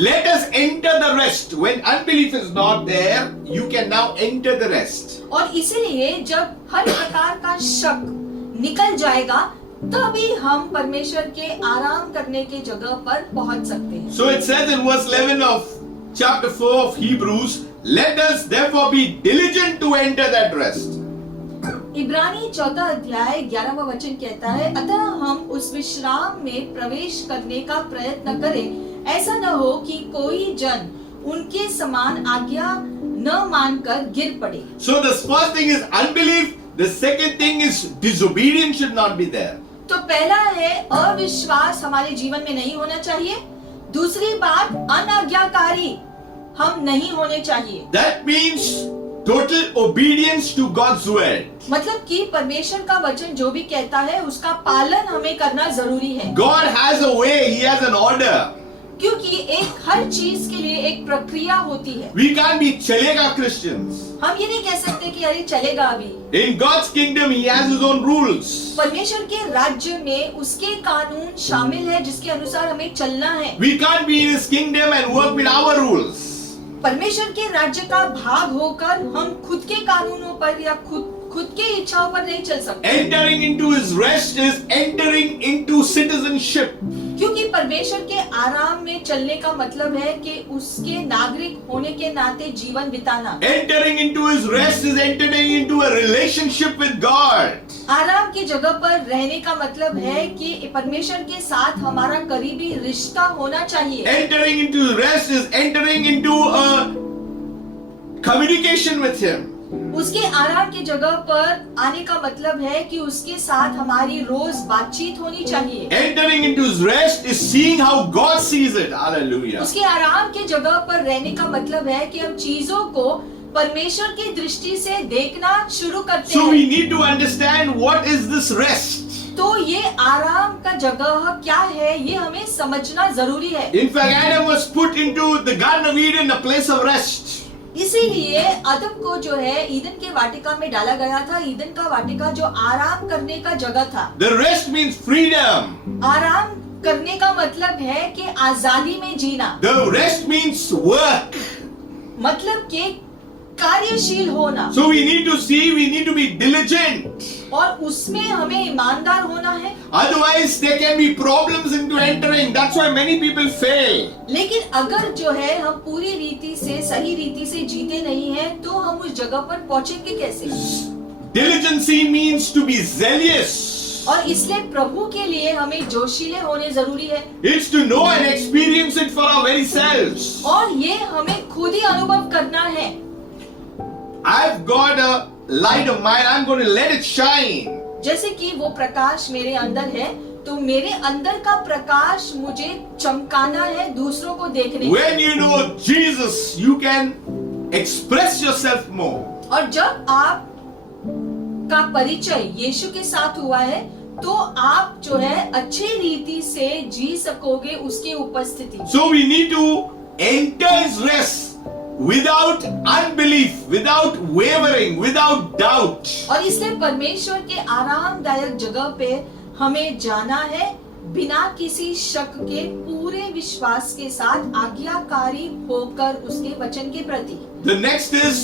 Let us enter the rest. When unbelief is not there, you can now enter the rest. और इसीलिए जब हर प्रकार का शक निकल जाएगा तभी हम परमेश्वर के आराम करने के जगह पर पहुंच सकते हैं। So it says in verse 11 of chapter 4 of Hebrews, let us therefore be diligent to enter that rest. इब्रानी 14 अध्याय 11वां वचन कहता है, अतः हम उस विश्राम में प्रवेश करने का प्रयत्न करें, ऐसा न हो कि कोई जन उनके समान आज्ञा न मानकर गिर पड़े। So the first thing is unbelief. The second thing is disobedience should not be there. तो पहला है अविश्वास हमारे जीवन में नहीं होना चाहिए। दूसरी बात, अनाज्ञाकारी हम नहीं होने चाहिए। That means total obedience to God's word. मतलब कि परमेश्वर का वचन जो भी कहता है उसका पालन हमें करना जरूरी है, God has a way, He has an order. क्योंकि एक हर चीज के लिए एक प्रक्रिया होती है। We can't be chalega Christians. हम ये नहीं कह सकते कि अरे चलेगा अभी। In God's kingdom, He has His own rules. परमेश्वर के राज्य में उसके कानून शामिल है जिसके अनुसार हमें चलना है। We can't be in His kingdom and work with our rules. परमेश्वर के राज्य का भाग होकर हम खुद के कानूनों पर या खुद के इच्छाओं पर नहीं चल सकते, Entering into His rest is entering into citizenship. क्योंकि परमेश्वर के आराम में चलने का मतलब है कि उसके नागरिक होने के नाते जीवन बिताना। Entering into His rest is entering into a relationship with God. आराम की जगह पर रहने का मतलब है कि परमेश्वर के साथ हमारा करीबी रिश्ता होना चाहिए। Entering into His rest is entering into a communication with Him. उसके आराम की जगह पर आने का मतलब है कि उसके साथ हमारी रोज बातचीत होनी चाहिए। Entering into His rest is seeing how God sees it. Hallelujah. उसके आराम की जगह पर रहने का मतलब है कि हम चीजों को परमेश्वर की दृष्टि से देखना शुरू करते So we हैं। need to understand what is this rest. तो ये आराम का जगह क्या है, ये हमें समझना जरूरी है। In fact, Adam was put into the Garden of Eden, a place of rest. इसीलिए आदम को जो है ईदन के वाटिका में डाला गया था। ईदन का वाटिका जो आराम करने का जगह था। The rest means freedom. आराम करने का मतलब है कि आजादी में जीना, The rest means work. मतलब कि कार्यशील होना। So we need to see, we need to be diligent. और उसमें हमें ईमानदार होना है। Otherwise, there can be problems into entering. That's why many people fail. लेकिन अगर जो है हम पूरी रीति से सही रीति से जीते नहीं हैं तो हम उस जगह पर पहुंचेंगे कैसे? Diligency means to be zealous. और इसलिए प्रभु के लिए हमें जोशीले होने जरूरी है। It's to know and experience it for our very selves. और ये हमें खुद ही अनुभव करना है। I've got a light of mine. I'm going to let it shine. जैसे कि वो प्रकाश मेरे अंदर है तो मेरे अंदर का प्रकाश मुझे चमकाना है दूसरों को देखने के। When you know Jesus, you can express yourself more. और जब आप का परिचय यीशु के साथ हुआ है तो आप जो है अच्छी रीति से जी सकोगे उसकी उपस्थिति। So we need to enter His rest without unbelief, without wavering, without doubt. और इसलिए परमेश्वर के आरामदायक जगह पे हमें जाना है बिना किसी शक के, पूरे विश्वास के साथ आज्ञाकारी होकर उसके वचन के प्रति। The next is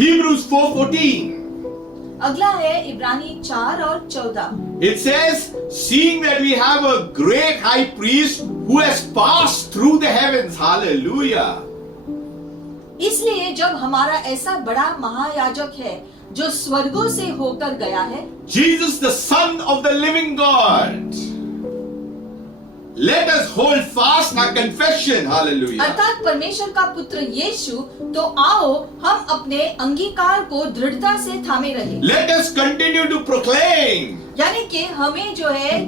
Hebrews 4:14. अगला है इब्रानी 4 और 14। It says, seeing that we have a great high priest who has passed through the heavens. Hallelujah. इसलिए जब हमारा ऐसा बड़ा महायाजक है जो स्वर्गों से होकर गया है, Jesus, the Son of the living God. Let us hold fast our confession. Hallelujah. अर्थात परमेश्वर का पुत्र यीशु, तो आओ हम अपने अंगीकार को दृढ़ता से थामे रहे। Let us continue to proclaim. यानी कि हमें जो है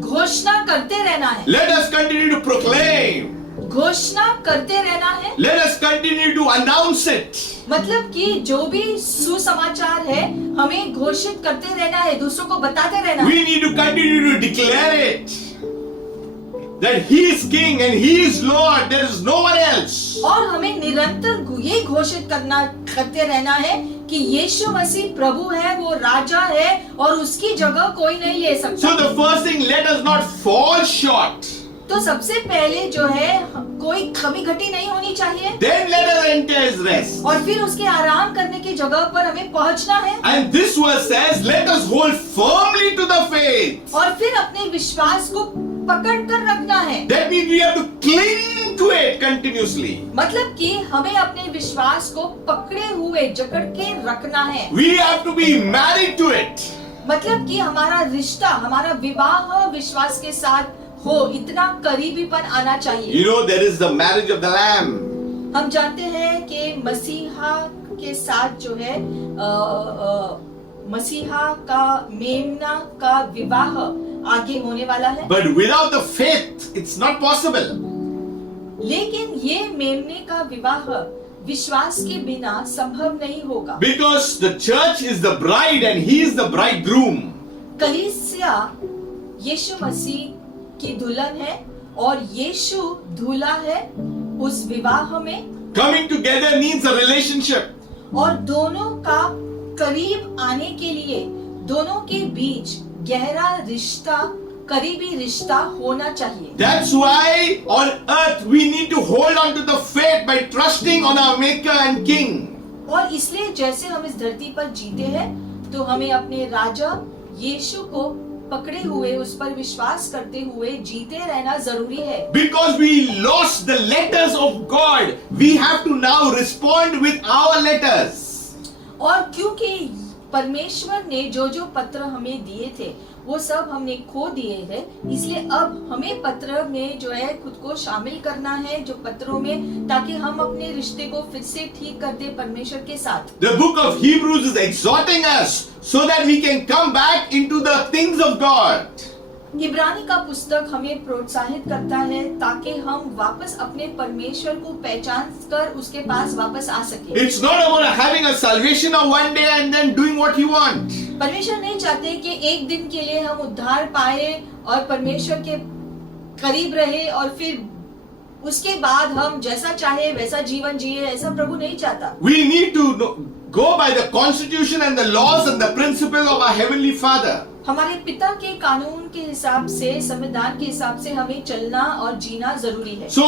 घोषणा करते रहना है। Let us continue to proclaim. घोषणा करते रहना है Let us continue to announce it. मतलब कि जो भी सुसमाचार है हमें घोषित करते रहना है, दूसरों को बताते रहना We है। need to continue to declare it. That He is King and He is Lord. There is no one else. और हमें निरंतर ये घोषित करते रहना है कि यीशु मसीह प्रभु है, वो राजा है और उसकी जगह कोई नहीं ले सकता। So the first thing, let us not fall short. तो सबसे पहले जो है कोई कमी घटी नहीं होनी चाहिए। Then let us enter His rest. और फिर उसके आराम करने की जगह पर हमें पहुंचना है। And this verse says, let us hold firmly to the faith. और फिर अपने विश्वास को पकड़ कर रखना है। That means we have to cling to it continuously. मतलब कि हमें अपने विश्वास को पकड़े हुए जकड़ के रखना है। We have to be married to it. मतलब कि हमारा रिश्ता, हमारा विवाह विश्वास के साथ हो, इतना करीबीपन आना चाहिए। You know, there is the marriage of the Lamb. हम जानते हैं कि मसीहा के साथ जो है मसीहा का मेमना का विवाह आगे होने वाला है, But without the faith, it's not possible. लेकिन ये मेमने का विवाह विश्वास के बिना संभव नहीं होगा। Because the church is the bride and he is the bridegroom. कलीसिया यीशु मसीह की दुल्हन है और यीशु दूल्हा है उस विवाह में, Coming together needs a relationship. और दोनों का करीब आने के लिए दोनों के बीच गहरा रिश्ता, करीबी रिश्ता होना चाहिए। That's why on earth we need to hold on to the faith by trusting on our Maker and King. और इसलिए जैसे हम इस धरती पर जीते हैं तो हमें अपने राजा यीशु को पकड़े हुए उस पर विश्वास करते हुए जीते रहना जरूरी है। Because we lost the letters of God, we have to now respond with our letters. और क्योंकि परमेश्वर ने जो जो पत्र हमें दिए थे वो सब हमने खो दिए हैं, इसलिए अब हमें पत्र में जो है खुद को शामिल करना है जो पत्रों में, ताकि हम अपने रिश्ते को फिर से ठीक कर दे परमेश्वर के साथ। The book of Hebrews is exhorting us so that we can come back into the things of God. इब्रानी का पुस्तक हमें प्रोत्साहित करता है ताकि हम वापस अपने परमेश्वर को पहचान कर उसके पास वापस आ सके। It's not about having a salvation of one day and then doing what you want. परमेश्वर नहीं चाहते कि एक दिन के लिए हम उद्धार पाए और परमेश्वर के करीब रहे और फिर उसके बाद हम जैसा चाहे वैसा जीवन जिए, ऐसा प्रभु नहीं चाहता। We need to go by the constitution and the laws and the principles of our heavenly Father. हमारे पिता के कानून के हिसाब से, संविधान के हिसाब से हमें चलना और जीना जरूरी है। So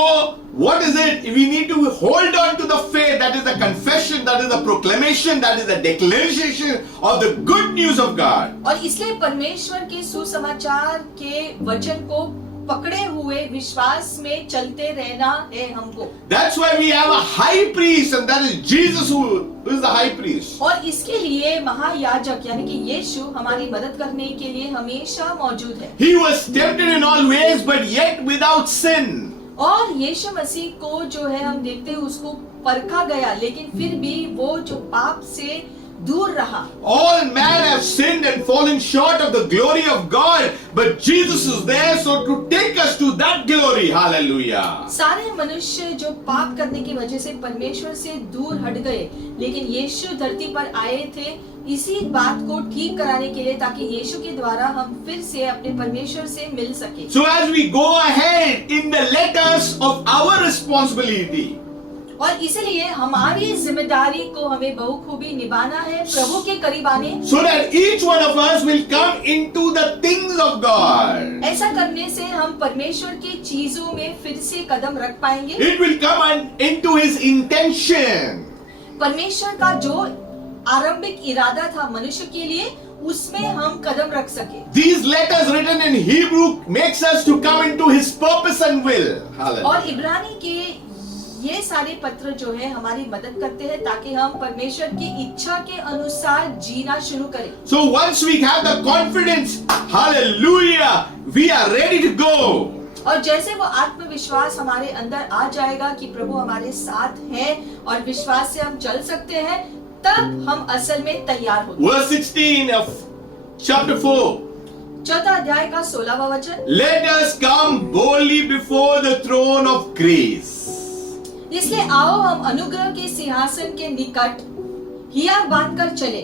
what is it? We need to hold on to the faith, that is the confession, that is the proclamation, that is the declaration of the good news of God. और इसलिए परमेश्वर के सुसमाचार के वचन को पकड़े हुए विश्वास में चलते रहना है हमको। That's why we have a high priest, and that is Jesus who is the high priest. और इसके लिए महायाजक यानी कि यीशु हमारी मदद करने के लिए हमेशा मौजूद है। He was tempted in all ways, but yet without sin. और यीशु मसीह को जो है हम देखते हैं उसको परखा गया, लेकिन फिर भी वो जो पाप से दूर रहा। All men have sinned and fallen short of the glory of God, but Jesus is there so to take us to that glory. Hallelujah. सारे मनुष्य जो पाप करने की वजह से परमेश्वर से दूर हट गए, लेकिन यीशु धरती पर आए थे इसी बात को ठीक कराने के लिए, ताकि यीशु के द्वारा हम फिर से अपने परमेश्वर से मिल सके। So as we go ahead in the letters of our responsibility, और इसलिए हमारी जिम्मेदारी को हमें बहुखूबी निभाना है प्रभु के करीब आने, so that each one of us will come into the things of God. ऐसा करने से हम परमेश्वर की चीजों में फिर से कदम रख पाएंगे। It will come into His intention. परमेश्वर का जो आरंभिक इरादा था मनुष्य के लिए, उसमें हम कदम रख सके। These letters written in Hebrew makes us to come into His purpose and will. Hallelujah. और इब्रानी के ये सारे पत्र जो है हमारी मदद करते हैं ताकि हम परमेश्वर की इच्छा के अनुसार जीना शुरू करें। So once we have the confidence, hallelujah, we are ready to go. और जैसे वो आत्मविश्वास हमारे अंदर आ जाएगा कि प्रभु हमारे साथ है और विश्वास से हम चल सकते हैं, तब हम असल में तैयार होते हैं। Verse 16 of chapter 4. चौथा अध्याय का 16वां वचन, Let us come boldly before the throne of grace. इसलिए आओ हम अनुग्रह के सिंहासन के निकट हिया बांधकर चले,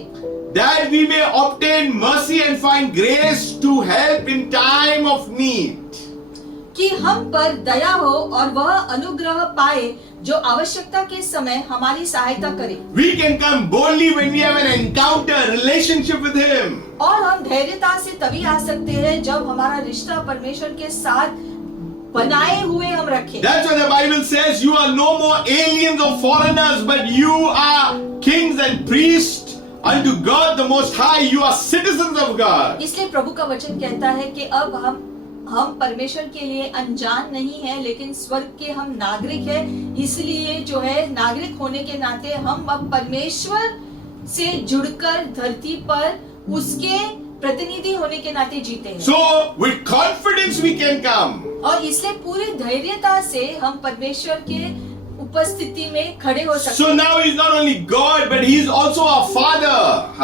that we may obtain mercy and find grace to help in time of need. कि हम पर दया हो और वह अनुग्रह पाए जो आवश्यकता के समय हमारी सहायता करे। We can come boldly when we have an encounter, relationship with Him. और हम धैर्यता से तभी आ सकते हैं जब हमारा रिश्ता परमेश्वर के साथ बनाए हुए हम रखें। That's why the Bible says you are no more aliens or foreigners, but you are kings and priests unto God the Most High. You are citizens of God. इसलिए प्रभु का वचन कहता है कि अब हम परमेश्वर के लिए अनजान नहीं है, लेकिन स्वर्ग के हम नागरिक हैं। इसलिए जो है नागरिक होने के नाते हम अब परमेश्वर से जुड़कर धरती पर उसके प्रतिनिधि होने के नाते जीते हैं। So with confidence we can come. और इसलिए पूरी धैर्यता से हम परमेश्वर के उपस्थिति में खड़े हो सकते So हैं। now He's not only God, but He is also our Father.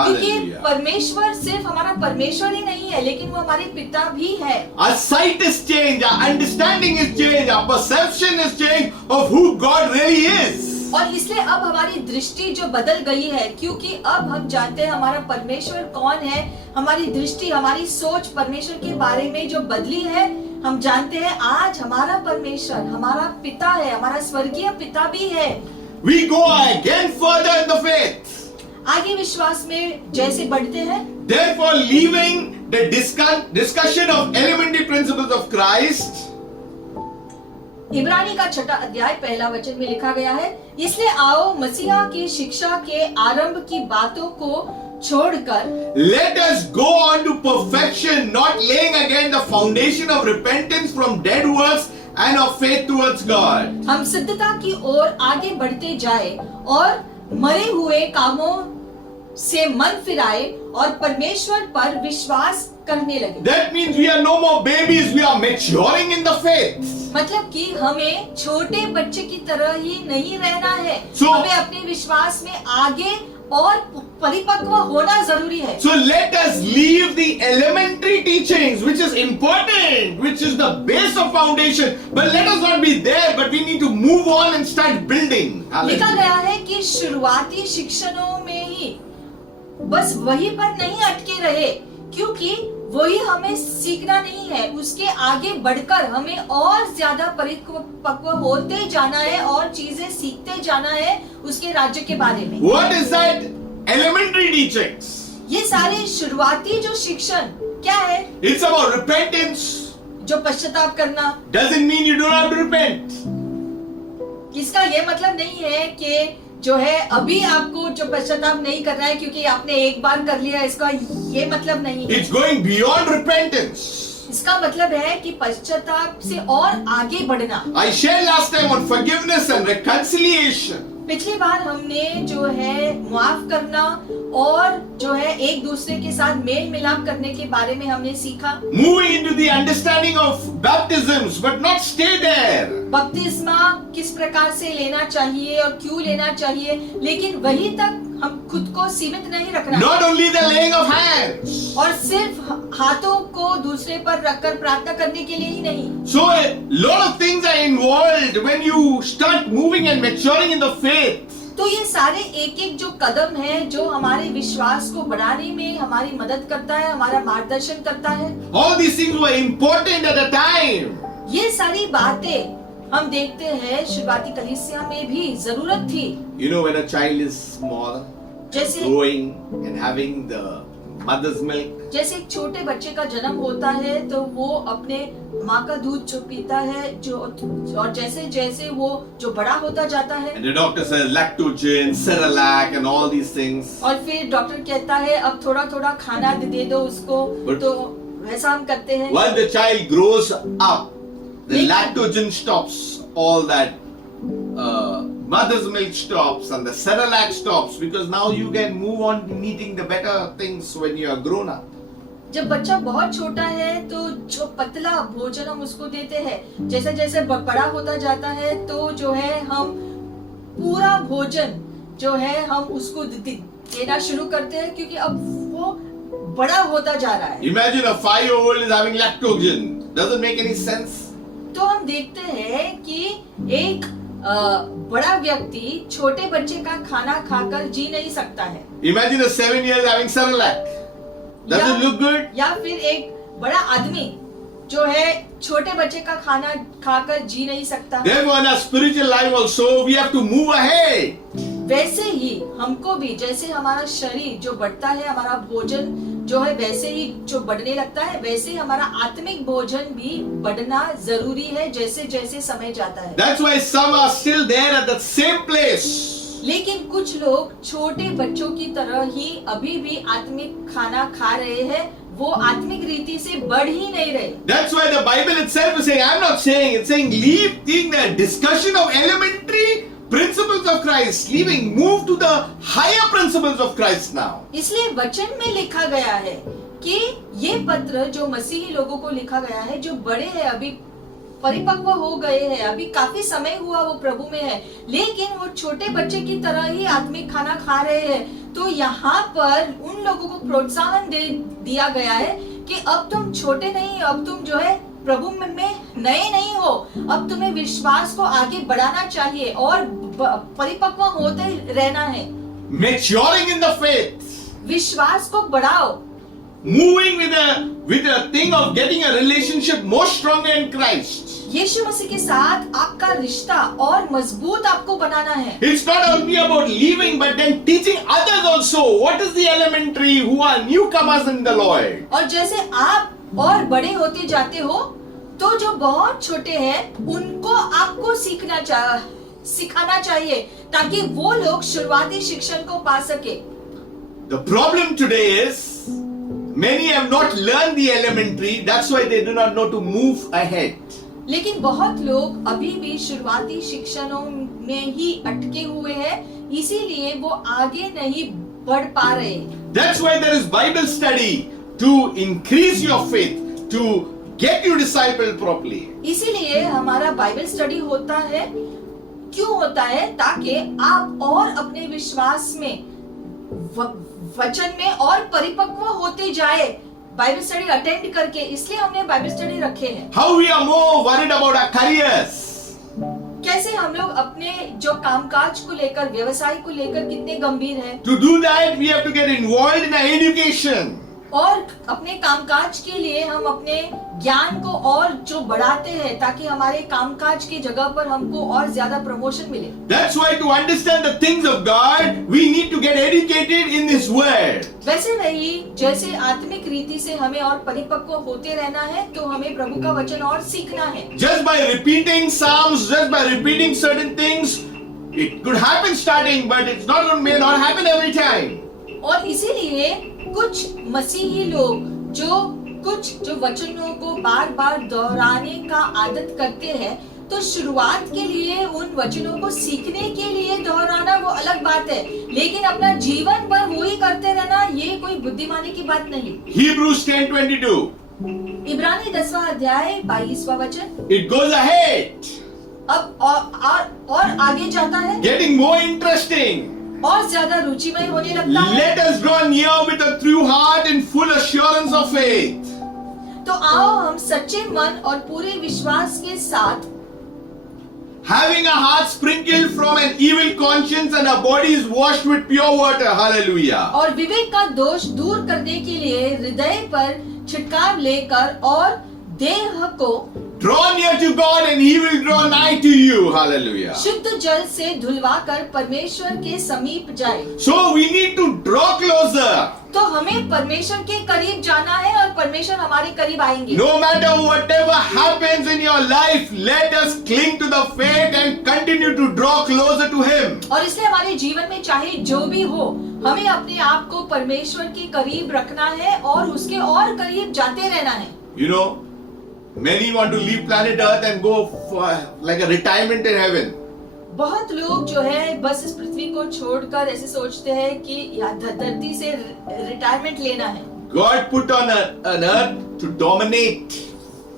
क्योंकि Hallelujah. परमेश्वर सिर्फ हमारा परमेश्वर ही नहीं है, लेकिन वो हमारे पिता भी है। Our sight is changed, our understanding is changed, our perception is changed of who God really is. और इसलिए अब हमारी दृष्टि जो बदल गई है, क्योंकि अब हम जानते हैं हमारा परमेश्वर कौन है। हमारी दृष्टि, हमारी सोच परमेश्वर के बारे में जो बदली है, हम जानते हैं आज हमारा परमेश्वर हमारा पिता है, हमारा स्वर्गीय पिता भी है। We go again further in the faith. आगे विश्वास में जैसे बढ़ते हैं, Therefore, leaving the discussion of elementary principles of Christ, इब्रानी का 6 अध्याय 1 वचन में लिखा गया है, इसलिए आओ मसीहा की शिक्षा के आरंभ की बातों को छोड़कर let us go on to perfection, not laying again the foundation of repentance from dead works and of faith towards God. हम सिद्धता की ओर आगे बढ़ते जाए और मरे हुए कामों से मन फिराए और परमेश्वर पर विश्वास करने लगे। That means we are no more babies, we are maturing in the faith. मतलब कि हमें छोटे बच्चे की तरह ही नहीं रहना है, So- हमें अपने विश्वास में आगे और परिपक्व होना जरूरी है। So let us leave the elementary teachings, which is important, which is the base of foundation. But let us not be there, but we need to move on and start building. लिखा Hallelujah. गया है कि शुरुआती शिक्षणों में ही बस वही पर नहीं अटके रहे, क्योंकि वही हमें सीखना नहीं है, उसके आगे बढ़कर हमें और ज्यादा परिपक्व होते जाना है और चीजें सीखते जाना है उसके राज्य के बारे में। What is that elementary teachings? ये सारे शुरुआती जो शिक्षण क्या है? It's about repentance. जो पश्चाताप करना। Doesn't mean you don't have to repent. इसका ये मतलब नहीं है कि जो है अभी आपको जो पश्चाताप नहीं करना है क्योंकि आपने एक बार कर लिया, इसका ये मतलब नहीं है। It's going beyond repentance. इसका मतलब है कि पश्चाताप से और आगे बढ़ना। I shared last time on forgiveness and reconciliation. पिछली बार हमने जो है माफ करना और जो है एक दूसरे के साथ मेल मिलाप करने के बारे में हमने सीखा। Moving into the understanding of baptisms, but not stay there. बपतिस्मा किस प्रकार से लेना चाहिए और क्यों लेना चाहिए, लेकिन वही तक हम खुद को सीमित नहीं रखना। Not only the laying of hands. और सिर्फ हाथों को दूसरे पर रखकर प्रार्थना करने के लिए ही नहीं। So a lot of things are involved when you start moving and maturing in the faith. तो ये सारे एक एक जो कदम है जो हमारे विश्वास को बढ़ाने में हमारी मदद करता है, हमारा मार्गदर्शन करता है। All these things were important at a time. ये सारी बातें हम देखते हैं शुरुआती कलीसिया में भी जरूरत थी। You know, when a child is small, जैसे growing and having the mother's milk, जैसे एक छोटे बच्चे का जन्म होता है तो वो अपने माँ का दूध जो पीता है, जो और जैसे जैसे वो जो बड़ा होता जाता है and the doctor says lactogen, Cerelac and all these things. और फिर डॉक्टर कहता है अब थोड़ा थोड़ा खाना दे दो उसको, But- तो वैसा हम करते हैं। Once the child grows up, the Lekin- lactogen stops, all that mother's milk stops and the Cerelac stops, because now you can move on to eating the better things when you are grown up. जब बच्चा बहुत छोटा है तो जो पतला भोजन हम उसको देते हैं, जैसे जैसे बड़ा होता जाता है तो जो है हम पूरा भोजन जो है हम उसको देना शुरू करते हैं, क्योंकि अब वो बड़ा होता जा रहा है। Imagine a 5-year-old is having lactogen. Doesn't make any sense. तो हम देखते हैं कि एक बड़ा व्यक्ति छोटे बच्चे का खाना खाकर जी नहीं सकता है। Imagine a 7-year-old having Cerelac. Does it look good? या फिर एक बड़ा आदमी जो है छोटे बच्चे का खाना खाकर जी नहीं सकता। Therefore, in our spiritual life also, we have to move ahead. वैसे ही हमको भी जैसे हमारा शरीर जो बढ़ता है, हमारा भोजन जो है वैसे ही जो बढ़ने लगता है, वैसे ही हमारा आत्मिक भोजन भी बढ़ना जरूरी है जैसे जैसे समय जाता है। That's why some are still there at the same place. लेकिन कुछ लोग छोटे बच्चों की तरह ही अभी भी आत्मिक खाना खा रहे हैं, वो आत्मिक रीति से बढ़ ही नहीं रहे। That's why the Bible itself is saying, I'm not saying, it's saying leave the discussion of elementary principles of Christ, move to the higher principles of Christ now. इसलिए वचन में लिखा गया है कि ये पत्र जो मसीही लोगों को लिखा गया है, जो बड़े हैं अभी परिपक्व हो गए हैं, अभी काफी समय हुआ वो प्रभु में है, लेकिन वो छोटे बच्चे की तरह ही आत्मिक खाना खा रहे हैं, तो यहाँ पर उन लोगों को प्रोत्साहन दे दिया गया है कि अब तुम छोटे नहीं, अब तुम जो है प्रभु में नए नहीं हो, अब तुम्हें विश्वास को आगे बढ़ाना चाहिए और परिपक्व होते रहना है। Maturing in the faith. विश्वास को बढ़ाओ, Moving with a thing of getting a relationship more stronger in Christ. यीशु मसीह के साथ आपका रिश्ता और मजबूत आपको बनाना है। It's not only about leaving, but then teaching others also. What is the elementary who are newcomers in the Lord? और जैसे आप और बड़े होते जाते हो, तो जो बहुत छोटे हैं उनको आपको सिखाना चाहिए, ताकि वो लोग शुरुआती शिक्षण को पा सके। The problem today is many have not learned the elementary. That's why they do not know to move ahead. लेकिन बहुत लोग अभी भी शुरुआती शिक्षणों में ही अटके हुए हैं, इसीलिए वो आगे नहीं बढ़ पा रहे। That's why there is Bible study to increase your faith, to get you discipled properly. इसीलिए हमारा बाइबल स्टडी होता है। क्यों होता है? ताकि आप और अपने विश्वास में, वचन में और परिपक्व होते जाए, बाइबल स्टडी अटेंड करके। इसलिए हमने बाइबल स्टडी रखे हैं। How we are more worried about our careers. कैसे हम लोग अपने जो कामकाज को लेकर, व्यवसाय को लेकर कितने गंभीर हैं। To do that, we have to get involved in our education. और अपने कामकाज के लिए हम अपने ज्ञान को और जो बढ़ाते हैं, ताकि हमारे कामकाज की जगह पर हमको और ज्यादा प्रमोशन मिले। That's why to understand the things of God, we need to get educated in His Word. वैसे वही जैसे आत्मिक रीति से हमें और परिपक्व होते रहना है, तो हमें प्रभु का वचन और सीखना है। Just by repeating Psalms, just by repeating certain things, it could happen starting, but it's not going may not happen every time. और इसीलिए कुछ मसीही लोग जो वचनों को बार बार दोहराने का आदत करते हैं, तो शुरुआत के लिए उन वचनों को सीखने के लिए दोहराना वो अलग बात है, लेकिन अपना जीवन भर वही करते रहना ये कोई बुद्धिमानी की बात नहीं। Hebrews 10:22. इब्रानी 10वां अध्याय 22वां वचन। It goes ahead, अब और आगे जाता है, getting more interesting. और ज्यादा रुचिमय होने लगता है। Let us draw near with a true heart and full assurance of faith. तो आओ हम सच्चे मन और पूरे विश्वास के साथ, Having our hearts sprinkled from an evil conscience and our bodies washed with pure water. Hallelujah. और विवेक का दोष दूर करने के लिए हृदय पर छिड़काव लेकर और देह को Draw near to God and He will draw nigh to you. Hallelujah. शुद्ध जल से धुलवाकर परमेश्वर के समीप जाए। So we need to draw closer. तो हमें परमेश्वर के करीब जाना है और परमेश्वर हमारे करीब आएंगे। No matter whatever happens in your life, let us cling to the faith and continue to draw closer to Him. और इसलिए हमारे जीवन में चाहे जो भी हो, हमें अपने आप को परमेश्वर के करीब रखना है और उसके और करीब जाते रहना है। You know, many want to leave planet Earth and go for like a retirement in heaven. बहुत लोग जो है बस इस पृथ्वी को छोड़कर ऐसे सोचते हैं कि धरती से रिटायरमेंट लेना है। God put on an earth to dominate,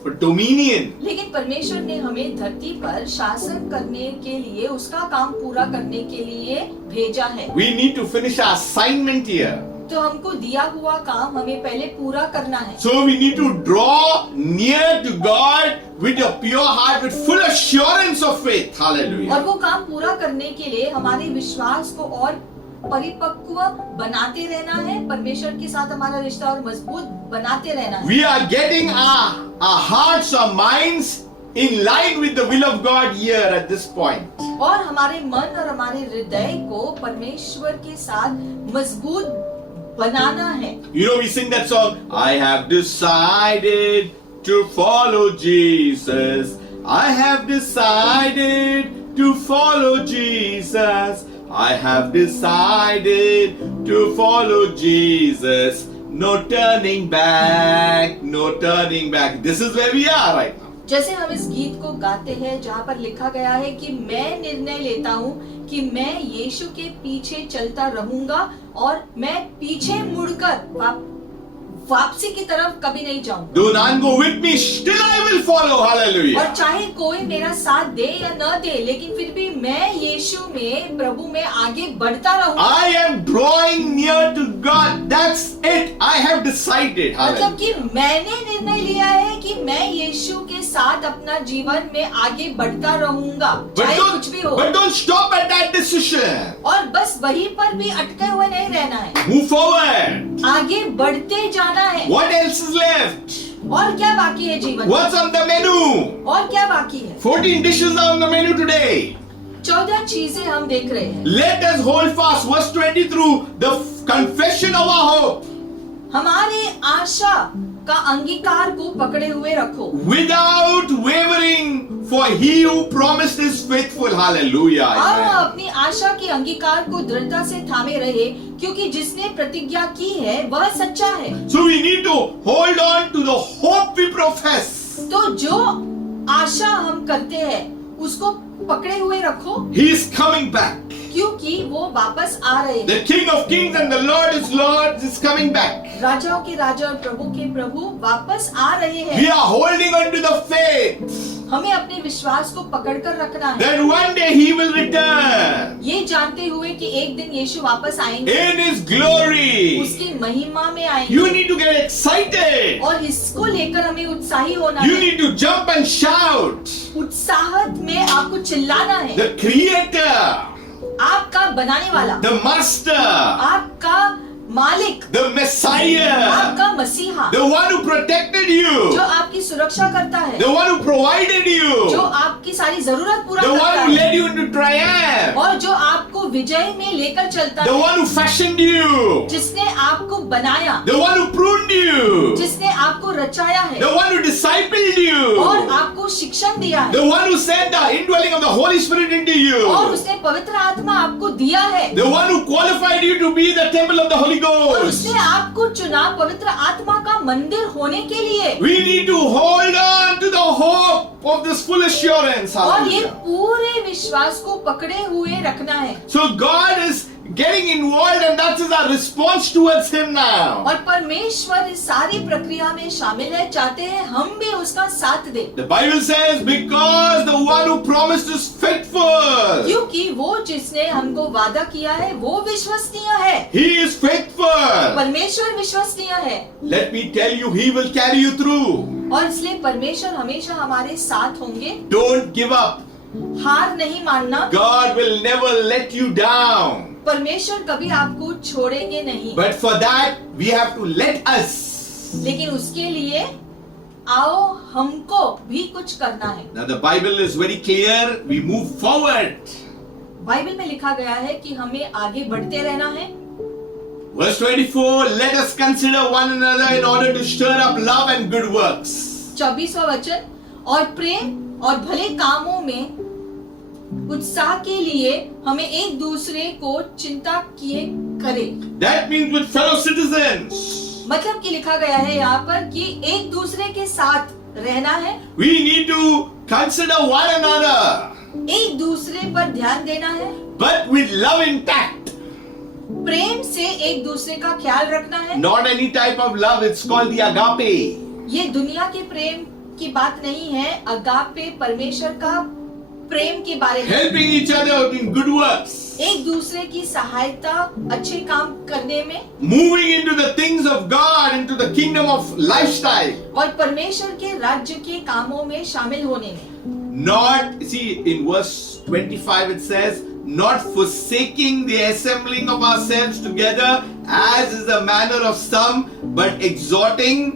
for dominion. लेकिन परमेश्वर ने हमें धरती पर शासन करने के लिए, उसका काम पूरा करने के लिए भेजा है। We need to finish our assignment here. तो हमको दिया हुआ काम हमें पहले पूरा करना है। So we need to draw near to God with a pure heart, with full assurance of faith. Hallelujah. और वो काम पूरा करने के लिए हमारे विश्वास को और परिपक्व बनाते रहना है, परमेश्वर के साथ हमारा रिश्ता और मजबूत बनाते रहना है। We are getting our hearts, our minds in line with the will of God here at this point. और हमारे मन और हमारे हृदय को परमेश्वर के साथ मजबूत बनाना है। You know, we sing that song, I have decided to follow Jesus. I have decided to follow Jesus. I have decided to follow Jesus. No turning back, no turning back. This is where we are right now. जैसे हम इस गीत को गाते हैं जहाँ पर लिखा गया है कि मैं निर्णय लेता हूँ कि मैं यीशु के पीछे चलता रहूंगा और मैं पीछे मुड़कर वापसी की तरफ कभी नहीं जाऊंगा। Though none go with me, still I will follow. और Hallelujah. चाहे कोई मेरा साथ दे या न दे, लेकिन फिर भी मैं यीशु में, प्रभु में आगे बढ़ता रहूंगा। I am drawing near to God. That's it. I have decided. मतलब Hallelujah. कि मैंने निर्णय लिया है कि मैं यीशु के साथ अपना जीवन में आगे बढ़ता रहूंगा, चाहे कुछ भी हो। But don't stop at that decision. और बस वहीं पर भी अटके हुए नहीं रहना है, Move forward. आगे बढ़ते जाना है। What else is left? और क्या बाकी है जीवन में? What's on the menu? और क्या बाकी है? 14 dishes are on the menu today. 14 चीजें हम देख रहे हैं। Let us hold fast. Verse 20 through the confession of our hope. हमारे आशा का अंगीकार को पकड़े हुए रखो, Without wavering, for he who promised is faithful. Hallelujah. और Amen. अपनी आशा के अंगीकार को दृढ़ता से थामे रहे, क्योंकि जिसने प्रतिज्ञा की है वह सच्चा है। So we need to hold on to the hope we profess. तो जो आशा हम करते हैं उसको पकड़े हुए रखो, He is coming back. क्योंकि वो वापस आ रहे हैं। The King of Kings and the Lord is coming back. राजाओं के राजा और प्रभु के प्रभु वापस आ रहे We हैं। are holding on to the faith हमें अपने विश्वास को पकड़कर रखना है, that one day he will return ये जानते हुए कि एक दिन यीशु वापस आएंगे, in his glory. उसकी महिमा में आएंगे। You need to get excited. और इसको लेकर हमें उत्साही होना You है। need to jump and shout. उत्साहत में आपको चिल्लाना है। The Creator, आपका बनाने वाला, the Master, आपका मालिक, the Messiah, आपका मसीहा, the one who protected you, जो आपकी सुरक्षा करता है, the one who provided जो you, आपकी सारी जरूरत पूरा the करता one who है, led you into triumph, और जो आपको विजय में लेकर चलता the है, one who fashioned you, जिसने आपको बनाया, the one who pruned you, जिसने आपको रचाया है the one who discipled और you, आपको शिक्षण दिया है, the one who sent the indwelling of the Holy Spirit into और you, उसने पवित्र आत्मा आपको दिया है, the one who qualified you to be the temple of the Holy और Ghost. उसने आपको चुना पवित्र आत्मा का मंदिर होने के लिए। We need to hold on to the hope of this full assurance. और ये Hallelujah. पूरे विश्वास को पकड़े हुए रखना है। So God is getting involved and that is our response towards Him now. और परमेश्वर इस सारी प्रक्रिया में शामिल है, चाहते हैं हम भी उसका साथ दें, The Bible says because the one who promised is faithful. क्योंकि वो जिसने हमको वादा किया है वो विश्वसनीय है। He is faithful. परमेश्वर विश्वसनीय है, Let me tell you, He will carry you through. और इसलिए परमेश्वर हमेशा हमारे साथ होंगे। Don't give up. हार नहीं मानना, God will never let you down. परमेश्वर कभी आपको छोड़ेंगे नहीं, But for that, we have to let us. लेकिन उसके लिए आओ हमको भी कुछ करना है। Now the Bible is very clear. We move forward. Bible में लिखा गया है कि हमें आगे बढ़ते रहना है। Verse 24, let us consider one another in order to stir up love and good works. 24वां वचन, और प्रेम और भले कामों में उत्साह के लिए हमें एक दूसरे को चिंता किए करें। That means with fellow citizens. मतलब कि लिखा गया है यहाँ पर कि एक दूसरे के साथ रहना है, We need to consider one another, एक दूसरे पर ध्यान देना है, but with love intact. प्रेम से एक दूसरे का ख्याल रखना है। Not any type of love, it's called the agape. ये दुनिया के प्रेम की बात नहीं है, अगापे परमेश्वर का प्रेम के बारे में। Helping each other in good works. एक दूसरे की सहायता अच्छे काम करने में, Moving into the things of God, into the kingdom of lifestyle. और परमेश्वर के राज्य के कामों में शामिल होने में। Not, see, in verse 25 it says, not forsaking the assembling of ourselves together as is the manner of some, but exhorting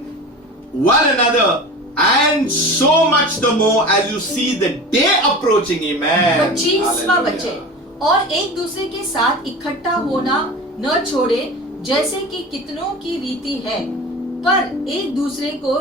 one another, and so much the more as you see the day approaching. Amen. 25वां वचन, और एक दूसरे के साथ इकट्ठा होना न छोड़े जैसे कि कितनों की रीति है, पर एक दूसरे को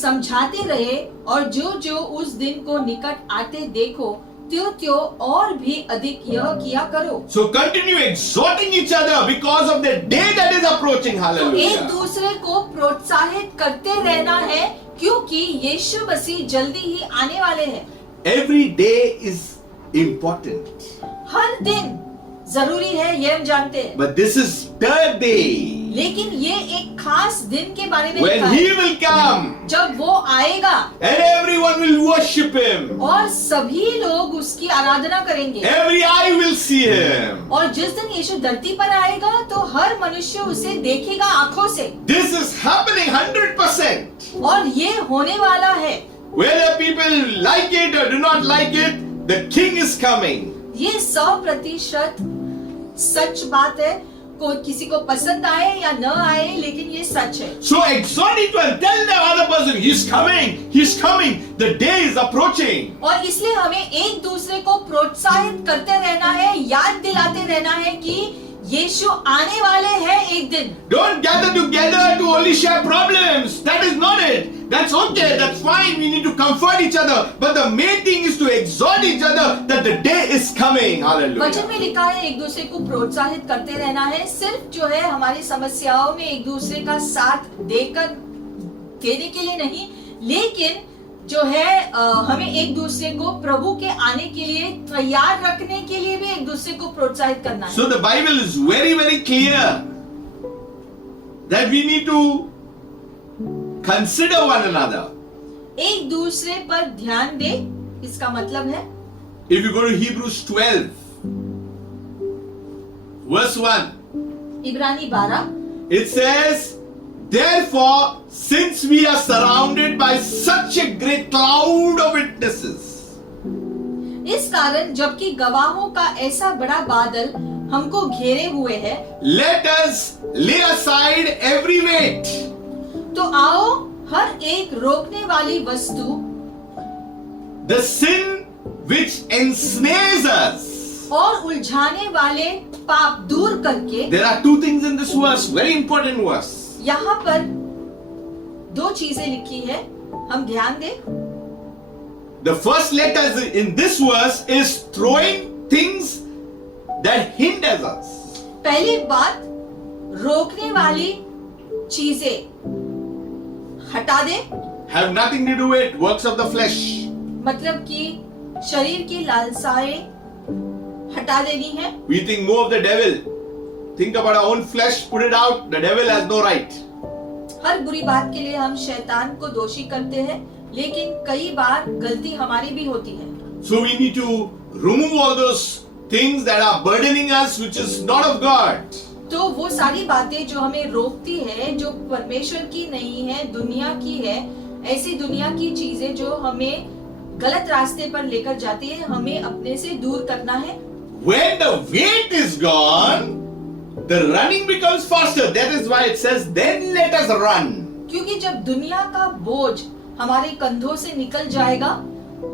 समझाते रहे, और जो जो उस दिन को निकट आते देखो त्यो और भी अधिक यह किया करो। So continue exhorting each other because of the day that is approaching. तो एक Hallelujah. दूसरे को प्रोत्साहित करते रहना है, क्योंकि यीशु मसीह जल्दी ही आने वाले हैं। Every day is important. हर दिन जरूरी है, ये हम जानते हैं, But this is third day. लेकिन ये एक खास दिन के बारे में when लिखा he है, will come जब वो आएगा and everyone will worship him. और सभी लोग उसकी आराधना करेंगे। Every eye will see him. और जिस दिन यीशु धरती पर आएगा तो हर मनुष्य उसे देखेगा आंखों से, This is happening 100%. और ये होने वाला है। Whether people like it or do not like it, the king is coming. ये 100% सच बात है, कोई किसी को पसंद आए या न आए, लेकिन ये सच है। So exhort each one, tell the other person, he's coming, the day is approaching. और इसलिए हमें एक दूसरे को प्रोत्साहित करते रहना है, याद दिलाते रहना है कि यीशु आने वाले हैं एक दिन। Don't gather together to only share problems. That is not it. That's okay, that's fine. We need to comfort each other. But the main thing is to exhort each other that the day is coming. वचन Hallelujah. में लिखा है एक दूसरे को प्रोत्साहित करते रहना है, सिर्फ जो है हमारी समस्याओं में एक दूसरे का साथ देने के लिए नहीं, लेकिन जो है हमें एक दूसरे को प्रभु के आने के लिए तैयार रखने के लिए भी एक दूसरे को प्रोत्साहित करना है। So the Bible is very, very clear that we need to consider one another. एक दूसरे पर ध्यान दे, इसका मतलब है If you go to Hebrews 12, verse 1, इब्रानी 12, it says, therefore, since we are surrounded by such a great cloud of witnesses, इस कारण जबकि गवाहों का ऐसा बड़ा बादल हमको घेरे हुए है, let us lay aside every weight तो आओ हर एक रोकने वाली वस्तु, the sin which ensnares us. और उलझाने वाले पाप दूर करके। There are two things in this verse, very important verse. यहाँ पर दो चीजें लिखी है, हम ध्यान दें। The first letter in this verse is throwing things that hinders us. पहली बात, रोकने वाली चीजें हटा दे, Have nothing to do with works of the flesh. मतलब कि शरीर की लालसाएं हटा देनी है। We think more of the devil. Think about our own flesh, put it out. The devil has no right. हर बुरी बात के लिए हम शैतान को दोषी करते हैं, लेकिन कई बार गलती हमारी भी होती है। So we need to remove all those things that are burdening us, which is not of God. तो वो सारी बातें जो हमें रोकती है, जो परमेश्वर की नहीं है, दुनिया की है, ऐसी दुनिया की चीजें जो हमें गलत रास्ते पर लेकर जाती है, हमें अपने से दूर करना है। When the weight is gone, the running becomes faster. That is why it says, then let us run. क्योंकि जब दुनिया का बोझ हमारे कंधों से निकल जाएगा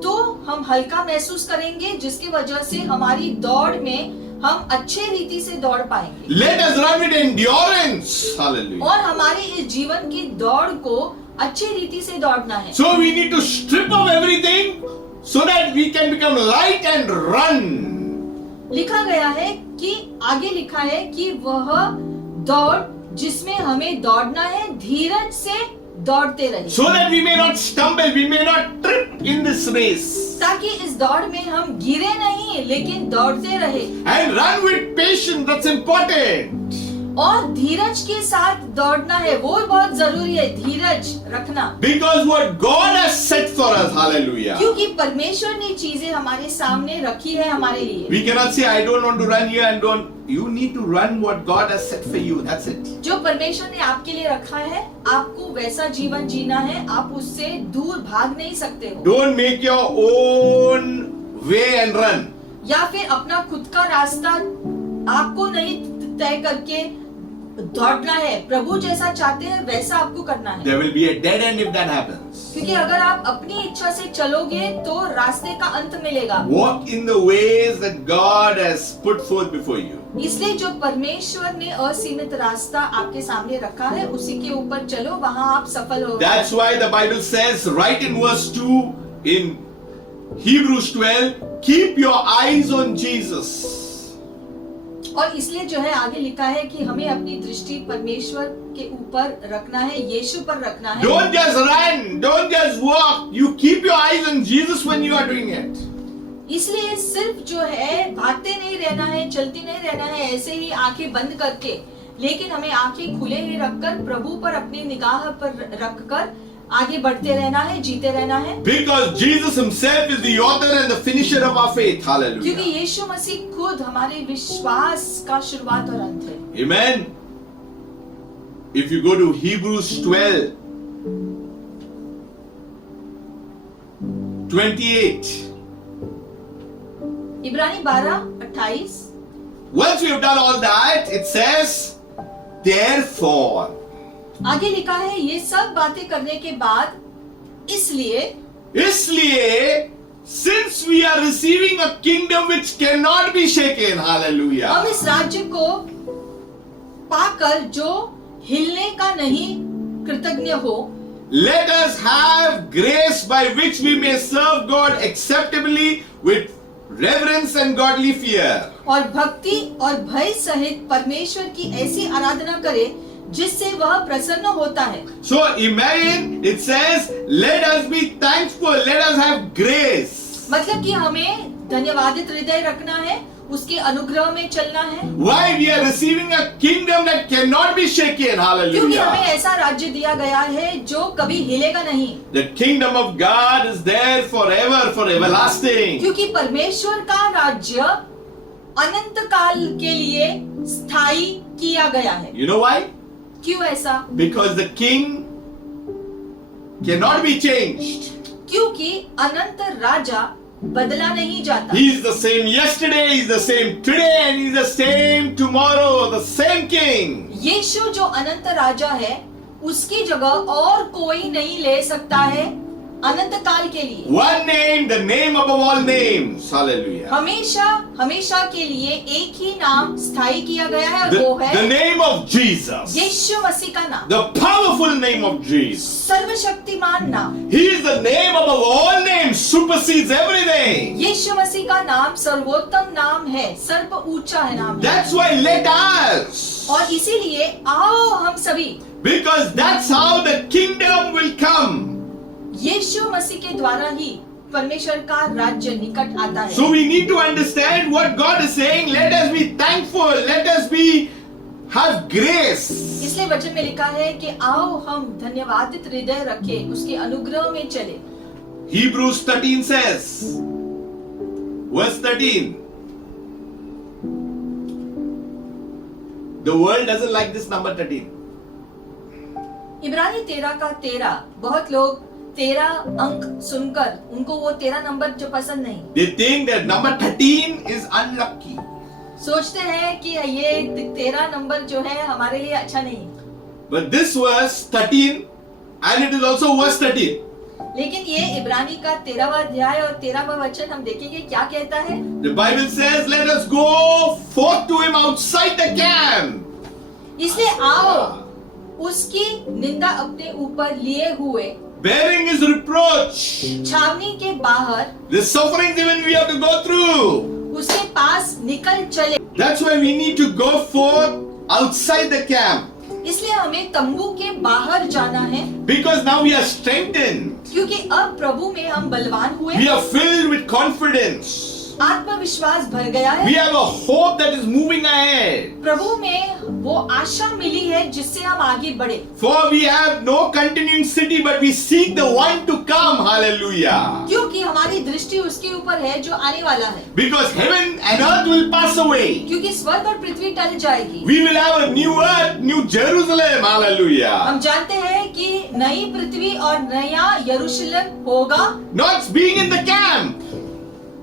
तो हम हल्का महसूस करेंगे, जिसकी वजह से हमारी दौड़ में हम अच्छे रीति से दौड़ पाएंगे। Let us run with endurance. Hallelujah. और हमारी इस जीवन की दौड़ को अच्छी रीति से दौड़ना है। So we need to strip off everything so that we can become light and run. लिखा गया है कि आगे लिखा है कि वह दौड़ जिसमें हमें दौड़ना है, धीरज से दौड़ते रहे, So that we may not stumble, we may not trip in this race. ताकि इस दौड़ में हम गिरे नहीं, लेकिन दौड़ते रहे। And run with patience, that's important. और धीरज के साथ दौड़ना है, वो बहुत जरूरी है, धीरज रखना। Because what God has set for us, hallelujah. क्योंकि परमेश्वर ने चीजें हमारे सामने रखी है हमारे लिए। We cannot say, I don't want to run here and don't. You need to run what God has set for you, that's it. जो परमेश्वर ने आपके लिए रखा है, आपको वैसा जीवन जीना है, आप उससे दूर भाग नहीं सकते हो। Don't make your own way and run. या फिर अपना खुद का रास्ता आपको नहीं तय करके दौड़ना है, प्रभु जैसा चाहते हैं वैसा आपको करना है। There will be a dead end if that happens. क्योंकि अगर आप अपनी इच्छा से चलोगे तो रास्ते का अंत मिलेगा। Walk in the ways that God has put forth before you. इसलिए जो परमेश्वर ने असीमित रास्ता आपके सामने रखा है, उसी के ऊपर चलो, वहां आप सफल हो। That's why the Bible says right in verse 2 in Hebrews 12, keep your eyes on Jesus. और इसलिए जो है आगे लिखा है कि हमें अपनी दृष्टि परमेश्वर के ऊपर रखना है, यीशु पर रखना है। Don't just run, don't just walk. You keep your eyes on Jesus when you are doing it. इसलिए सिर्फ जो है भागते नहीं रहना है, चलती नहीं रहना है ऐसे ही आंखें बंद करके, लेकिन हमें आंखें खुले ही रखकर प्रभु पर अपनी निगाह पर रखकर आगे बढ़ते रहना है, जीते रहना है। Because Jesus himself is the author and the finisher of our faith. क्योंकि Hallelujah. यीशु मसीह खुद हमारे विश्वास का शुरुआत और अंत है। Amen. If you go to Hebrews 12, 28. इब्रानी 12:28। Once we have done all that, it says, therefore. आगे लिखा है, ये सब बातें करने के बाद इसलिए since we are receiving a kingdom which cannot be shaken, हम hallelujah. इस राज्य को पाकर जो हिलने का नहीं कृतज्ञ हो, Let us have grace by which we may serve God acceptably with reverence and godly fear. और भक्ति और भय सहित परमेश्वर की ऐसी आराधना करे जिससे वह प्रसन्न होता है। So imagine it says, let us be thankful, let us have grace. मतलब कि हमें धन्यवादित हृदय रखना है, उसके अनुग्रह में चलना है। Why? We are receiving a kingdom that cannot be shaken, क्योंकि हमें hallelujah. ऐसा राज्य दिया गया है जो कभी हिलेगा नहीं। The kingdom of God is there forever, for everlasting. क्योंकि परमेश्वर का राज्य अनंत काल के लिए स्थायी किया गया है। You know why? क्यों ऐसा? Because the king cannot be changed. क्योंकि अनंत राजा बदला नहीं जाता। He is the same yesterday, he is the same today, and he is the same tomorrow, the same king. यीशु जो अनंत राजा है, उसकी जगह और कोई नहीं ले सकता है अनंत काल के लिए। One name, the name above all names. Hallelujah. हमेशा हमेशा के लिए एक ही नाम स्थायी किया गया है, और वो The है name of Jesus. यीशु मसीह का नाम, The powerful name of Jesus. सर्वशक्तिमान नाम। He is the name above all names, supersedes everything. यीशु मसीह का नाम सर्वोत्तम नाम है, सर्व ऊंचा है नाम है। That's why let us. और इसीलिए आओ हम सभी, Because that's how the kingdom will come. यीशु मसीह के द्वारा ही परमेश्वर का राज्य निकट आता है। So we need to understand what God is saying. Let us be thankful. Let us be have grace. इसलिए वचन में लिखा है कि आओ हम धन्यवादित हृदय रखें, उसके अनुग्रह में चले। Hebrews 13 says, verse 13. The world doesn't like this number 13. इब्रानी 13 का 13, बहुत लोग 13 अंक सुनकर उनको वो 13 नंबर जो पसंद नहीं, They think that number 13 is unlucky. सोचते हैं कि ये 13 नंबर जो है हमारे लिए अच्छा नहीं। But this verse 13, and it is also verse 13. लेकिन ये इब्रानी का 13वां अध्याय और 13वां वचन हम देखेंगे क्या कहता है। The Bible says, let us go forth to him outside the camp. इसलिए आओ उसकी निंदा अपने ऊपर लिए हुए Bearing his reproach. छावनी के बाहर The sufferings even we have to go through. उसके पास निकल चले। That's why we need to go forth outside the camp. इसलिए हमें तंबू के बाहर जाना है, Because now we are strengthened. क्योंकि अब प्रभु में हम बलवान हुए, We are filled with confidence. आत्मविश्वास भर गया We है, have a hope that is moving ahead. प्रभु में वो आशा मिली है जिससे हम आगे बढ़े। For we have no continuing city, but we seek the one to come. Hallelujah. क्योंकि हमारी दृष्टि उसके ऊपर है जो आने वाला है। Because heaven and earth will pass away. क्योंकि स्वर्ग और पृथ्वी टल जाएगी। We will have a new earth, new Jerusalem. Hallelujah. हम जानते हैं कि नई पृथ्वी और नया यरूशलेम होगा। Not being in the camp.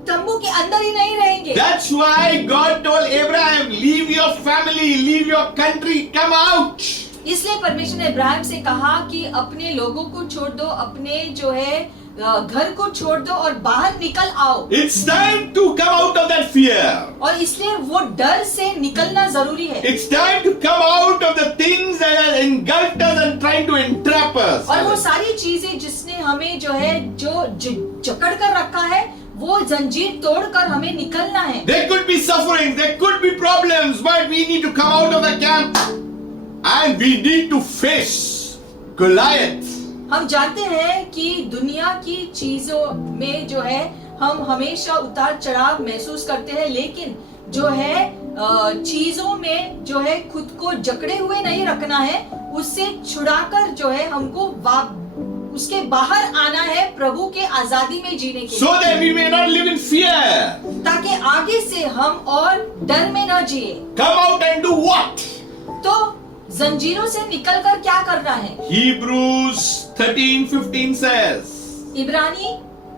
तंबू के अंदर ही नहीं रहेंगे। That's why God told Abraham, leave your family, leave your country, come out. इसलिए परमेश्वर ने इब्राहिम से कहा कि अपने लोगों को छोड़ दो, अपने जो है घर को छोड़ दो और बाहर निकल आओ। It's time to come out of that fear. और इसलिए वो डर से निकलना जरूरी है। It's time to come out of the things that are engulfed us and trying to entrap us. और वो सारी चीजें जिसने हमें जो है जो जकड़ कर रखा है, वो जंजीर तोड़कर हमें निकलना है। There could be sufferings, there could be problems, but we need to come out of the camp and we need to face Goliath. हम जानते हैं कि दुनिया की चीजों में जो है हम हमेशा उतार चढ़ाव महसूस करते हैं, लेकिन जो है चीजों में जो है खुद को जकड़े हुए नहीं रखना है, उससे छुड़ाकर जो है हमको उसके बाहर आना है, प्रभु के आजादी में जीने के so that we may not live in fear. ताकि आगे से हम और डर में न जिए। Come out and do what? तो जंजीरों से निकलकर क्या करना है? Hebrews 13:15 says, इब्रानी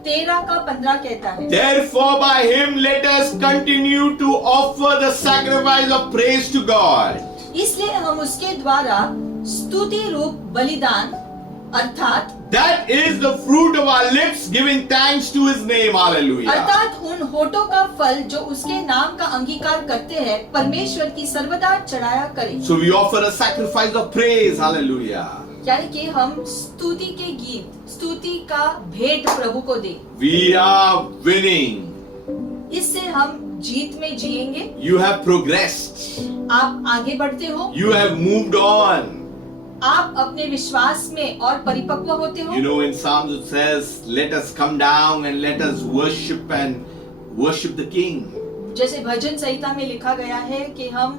13:15 कहता है, therefore by him let us continue to offer the sacrifice of praise to God. इसलिए हम उसके द्वारा स्तुति रूप बलिदान अर्थात That is the fruit of our lips, giving thanks to his name. Hallelujah. अर्थात उन होठों का फल जो उसके नाम का अंगीकार करते हैं, परमेश्वर की सर्वदा चढ़ाया करें। So we offer a sacrifice of praise. Hallelujah. यानी कि हम स्तुति के गीत, स्तुति का भेंट प्रभु को दे। We are winning. इससे हम जीत में जिएंगे। You have progressed. आप आगे बढ़ते हो, You have moved on. आप अपने विश्वास में और परिपक्व होते हो। You know, in Psalms it says, let us come down and let us worship the King. जैसे भजन संहिता में लिखा गया है कि हम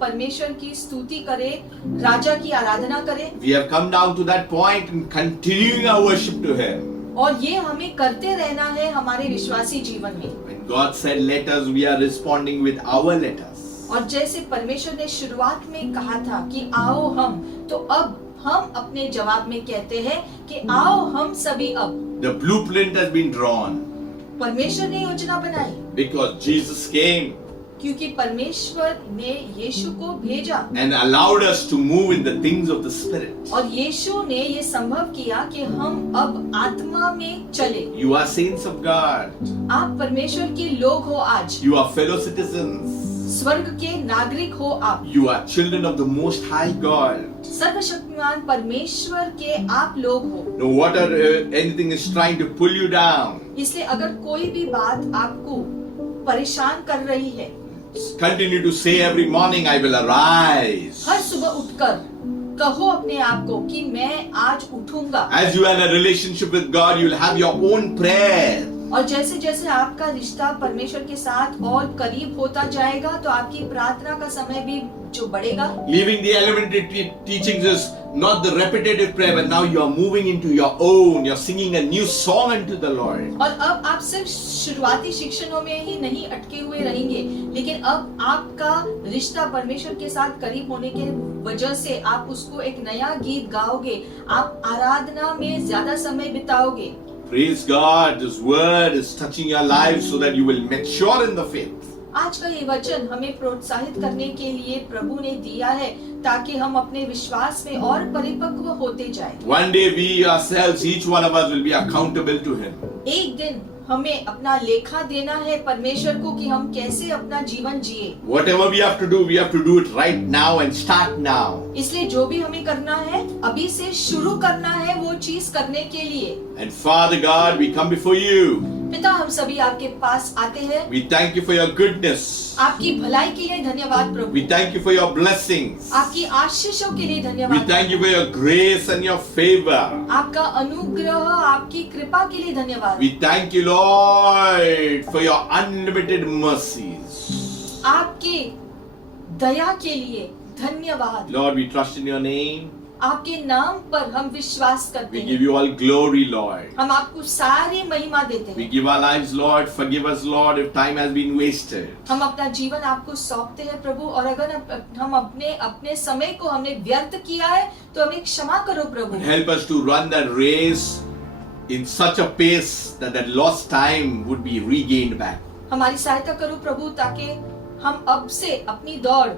परमेश्वर की स्तुति करें, राजा की आराधना करें। We have come down to that point and continuing our worship to him. और ये हमें करते रहना है हमारे विश्वासी जीवन में। When God said let us, we are responding with our let us. और जैसे परमेश्वर ने शुरुआत में कहा था कि आओ हम, तो अब हम अपने जवाब में कहते हैं कि आओ हम सभी अब। The blueprint has been drawn परमेश्वर ने योजना बनाई, because Jesus came क्योंकि परमेश्वर ने यीशु को भेजा and allowed us to move in the things of the Spirit. और यीशु ने ये संभव किया कि हम अब आत्मा में चले। You are saints of God. आप परमेश्वर के लोग हो आज, You are fellow citizens. स्वर्ग के नागरिक हो आप, You are children of the Most High God. सर्वशक्तिमान परमेश्वर के आप लोग हो। No matter anything is trying to pull you down, इसलिए अगर कोई भी बात आपको परेशान कर रही है, continue to say every morning, I will arise. हर सुबह उठकर कहो अपने आप को कि मैं आज उठूंगा। As you are in a relationship with God, you will have your own prayer. और जैसे जैसे आपका रिश्ता परमेश्वर के साथ और करीब होता जाएगा, तो आपकी प्रार्थना का समय भी जो बढ़ेगा। Leaving the elementary teachings is not the repetitive prayer, but now you are moving into your own. You are singing a new song unto the Lord. और अब आप सिर्फ शुरुआती शिक्षणों में ही नहीं अटके हुए रहेंगे, लेकिन अब आपका रिश्ता परमेश्वर के साथ करीब होने के वजह से आप उसको एक नया गीत गाओगे, आप आराधना में ज्यादा समय बिताओगे। Praise God, this word is touching your life so that you will mature in the faith. आज का ये वचन हमें प्रोत्साहित करने के लिए प्रभु ने दिया है, ताकि हम अपने विश्वास में और परिपक्व होते जाएं। One day we ourselves, each one of us will be accountable to Him. एक दिन हमें अपना लेखा देना है परमेश्वर को कि हम कैसे अपना जीवन जिए। Whatever we have to do it right now and start now. इसलिए जो भी हमें करना है, अभी से शुरू करना है वो चीज करने के लिए। And Father God, we come before you. पिता, हम सभी आपके पास आते हैं। We thank you for your goodness. आपकी भलाई के लिए धन्यवाद प्रभु। We thank you for your blessings. आपकी आशीषों के लिए We धन्यवाद। thank you for your grace and your favor. आपका अनुग्रह, आपकी कृपा के लिए धन्यवाद। We thank you, Lord, for your unlimited mercies. आपके दया के लिए धन्यवाद। Lord, we trust in your name. आपके नाम पर हम विश्वास करते We हैं। give you all glory, Lord. हम आपको सारी महिमा देते We हैं। give our lives, Lord. Forgive us, Lord, if time has been wasted. हम अपना जीवन आपको सौंपते हैं प्रभु, और अगर हम अपने समय को हमने व्यर्थ किया है तो हमें क्षमा करो प्रभु। Help us to run that race in such a pace that that lost time would be regained back. हमारी सहायता करो प्रभु, ताकि हम अब से अपनी दौड़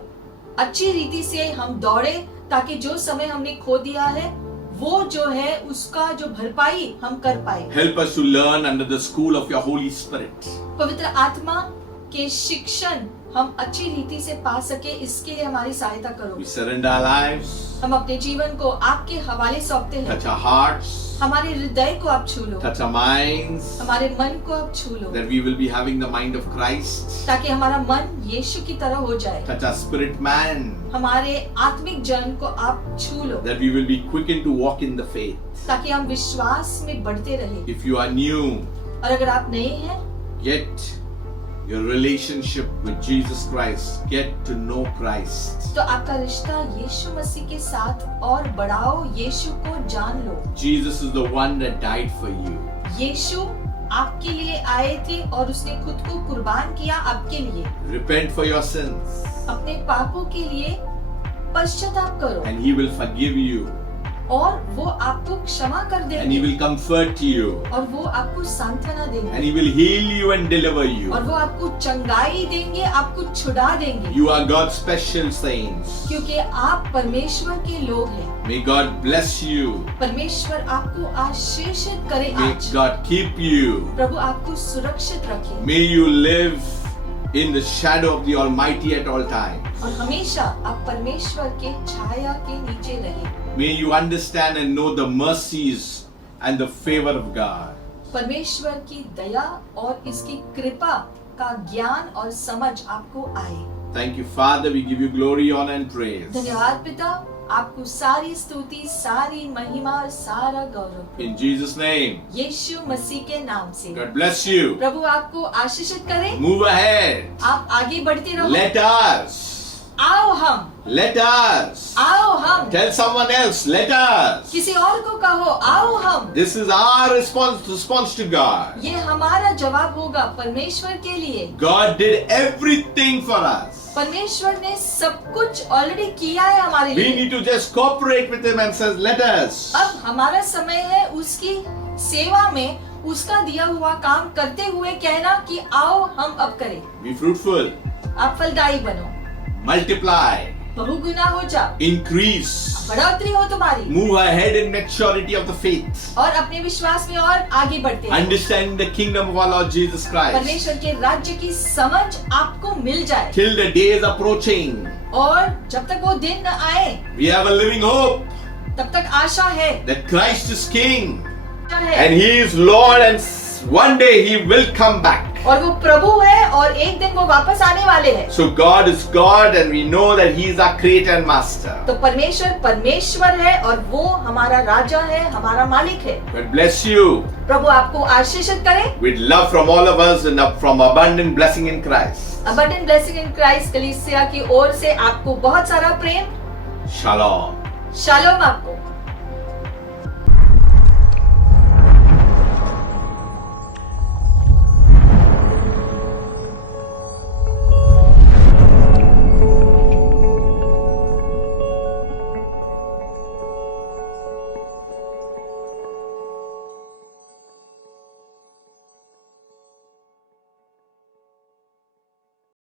अच्छी रीति से हम दौड़े, ताकि जो समय हमने खो दिया है वो जो है उसका जो भरपाई हम कर पाए। Help us to learn under the school of your Holy Spirit. पवित्र आत्मा के शिक्षण हम अच्छी रीति से पा सके, इसके लिए हमारी सहायता करो। We surrender our lives, हम अपने जीवन को आपके हवाले सौंपते हैं। touch our hearts, हमारे हृदय को आप छू लो, touch our minds, हमारे मन को आप छू लो, that we will be having the mind of Christ. ताकि हमारा मन यीशु की तरह हो जाए। Touch our spirit man, हमारे आत्मिक जन को आप छू लो, that we will be quickened to walk in the faith. ताकि हम विश्वास में बढ़ते रहे। If you are new, और अगर आप नए हैं, get your relationship with Jesus Christ. Get to know Christ. तो आपका रिश्ता यीशु मसीह के साथ और बढ़ाओ, यीशु को जान लो। Jesus is the one that died for you. यीशु आपके लिए आए थे और उसने खुद को कुर्बान किया आपके लिए। Repent for your sins अपने पापों के लिए पश्चाताप करो and He will forgive you और वो आपको क्षमा कर and He देंगे will comfort you और वो आपको सांत्वना and देंगे He will heal you and deliver you. और वो आपको चंगाई देंगे, आपको छुड़ा देंगे, You are God's special saints. क्योंकि आप परमेश्वर के लोग हैं। May God bless you. परमेश्वर आपको आशीषित करे May आज। God keep you. प्रभु आपको सुरक्षित रखे May you live in the shadow of the Almighty at all times. और हमेशा आप परमेश्वर के छाया के नीचे रहे। May you understand and know the mercies and the favor of God. परमेश्वर की दया और इसकी कृपा का ज्ञान और समझ आपको आए। Thank you, Father. We give you glory, honor, and praise. धन्यवाद पिता, आपको सारी स्तुति, सारी महिमा और सारा गौरव In Jesus' name. यीशु मसीह के नाम से। God bless you. प्रभु आपको आशीषित करे। Move ahead. आप आगे बढ़ते रहो। Let us. आओ हम, Let us. आओ हम, Tell someone else. Let us. किसी और को कहो, आओ हम। This is our response to God. ये हमारा जवाब होगा परमेश्वर के लिए। God did everything for us. परमेश्वर ने सब कुछ ऑलरेडी किया है हमारे We लिए। need to just cooperate with Him and says, let us. अब हमारा समय है उसकी सेवा में उसका दिया हुआ काम करते हुए कहना कि आओ हम अब करें। Be fruitful. आप फलदायी बनो, Multiply. बहुगुना हो जाओ, Increase. बढ़ोतरी हो तुम्हारी Move ahead in maturity of the faith. और अपने विश्वास में और आगे बढ़ते रहो। Understanding the kingdom of our Lord Jesus Christ. परमेश्वर के राज्य की समझ आपको मिल जाए Till the day is approaching. और जब तक वो दिन न आए We have a living hope तब तक आशा है, that Christ is King. आशा है। And He is Lord and one day He will come back. और वो प्रभु है और एक दिन वो वापस आने वाले हैं। So God is God and we know that He is our creator and master. तो परमेश्वर परमेश्वर है और वो हमारा राजा है, हमारा मालिक है। God bless you प्रभु आपको आशीषित करे। with love from all of us and from abundant blessing in Christ. Abundant blessing in Christ कलीसिया की ओर से आपको बहुत सारा प्रेम। Shalom. शालोम आपको।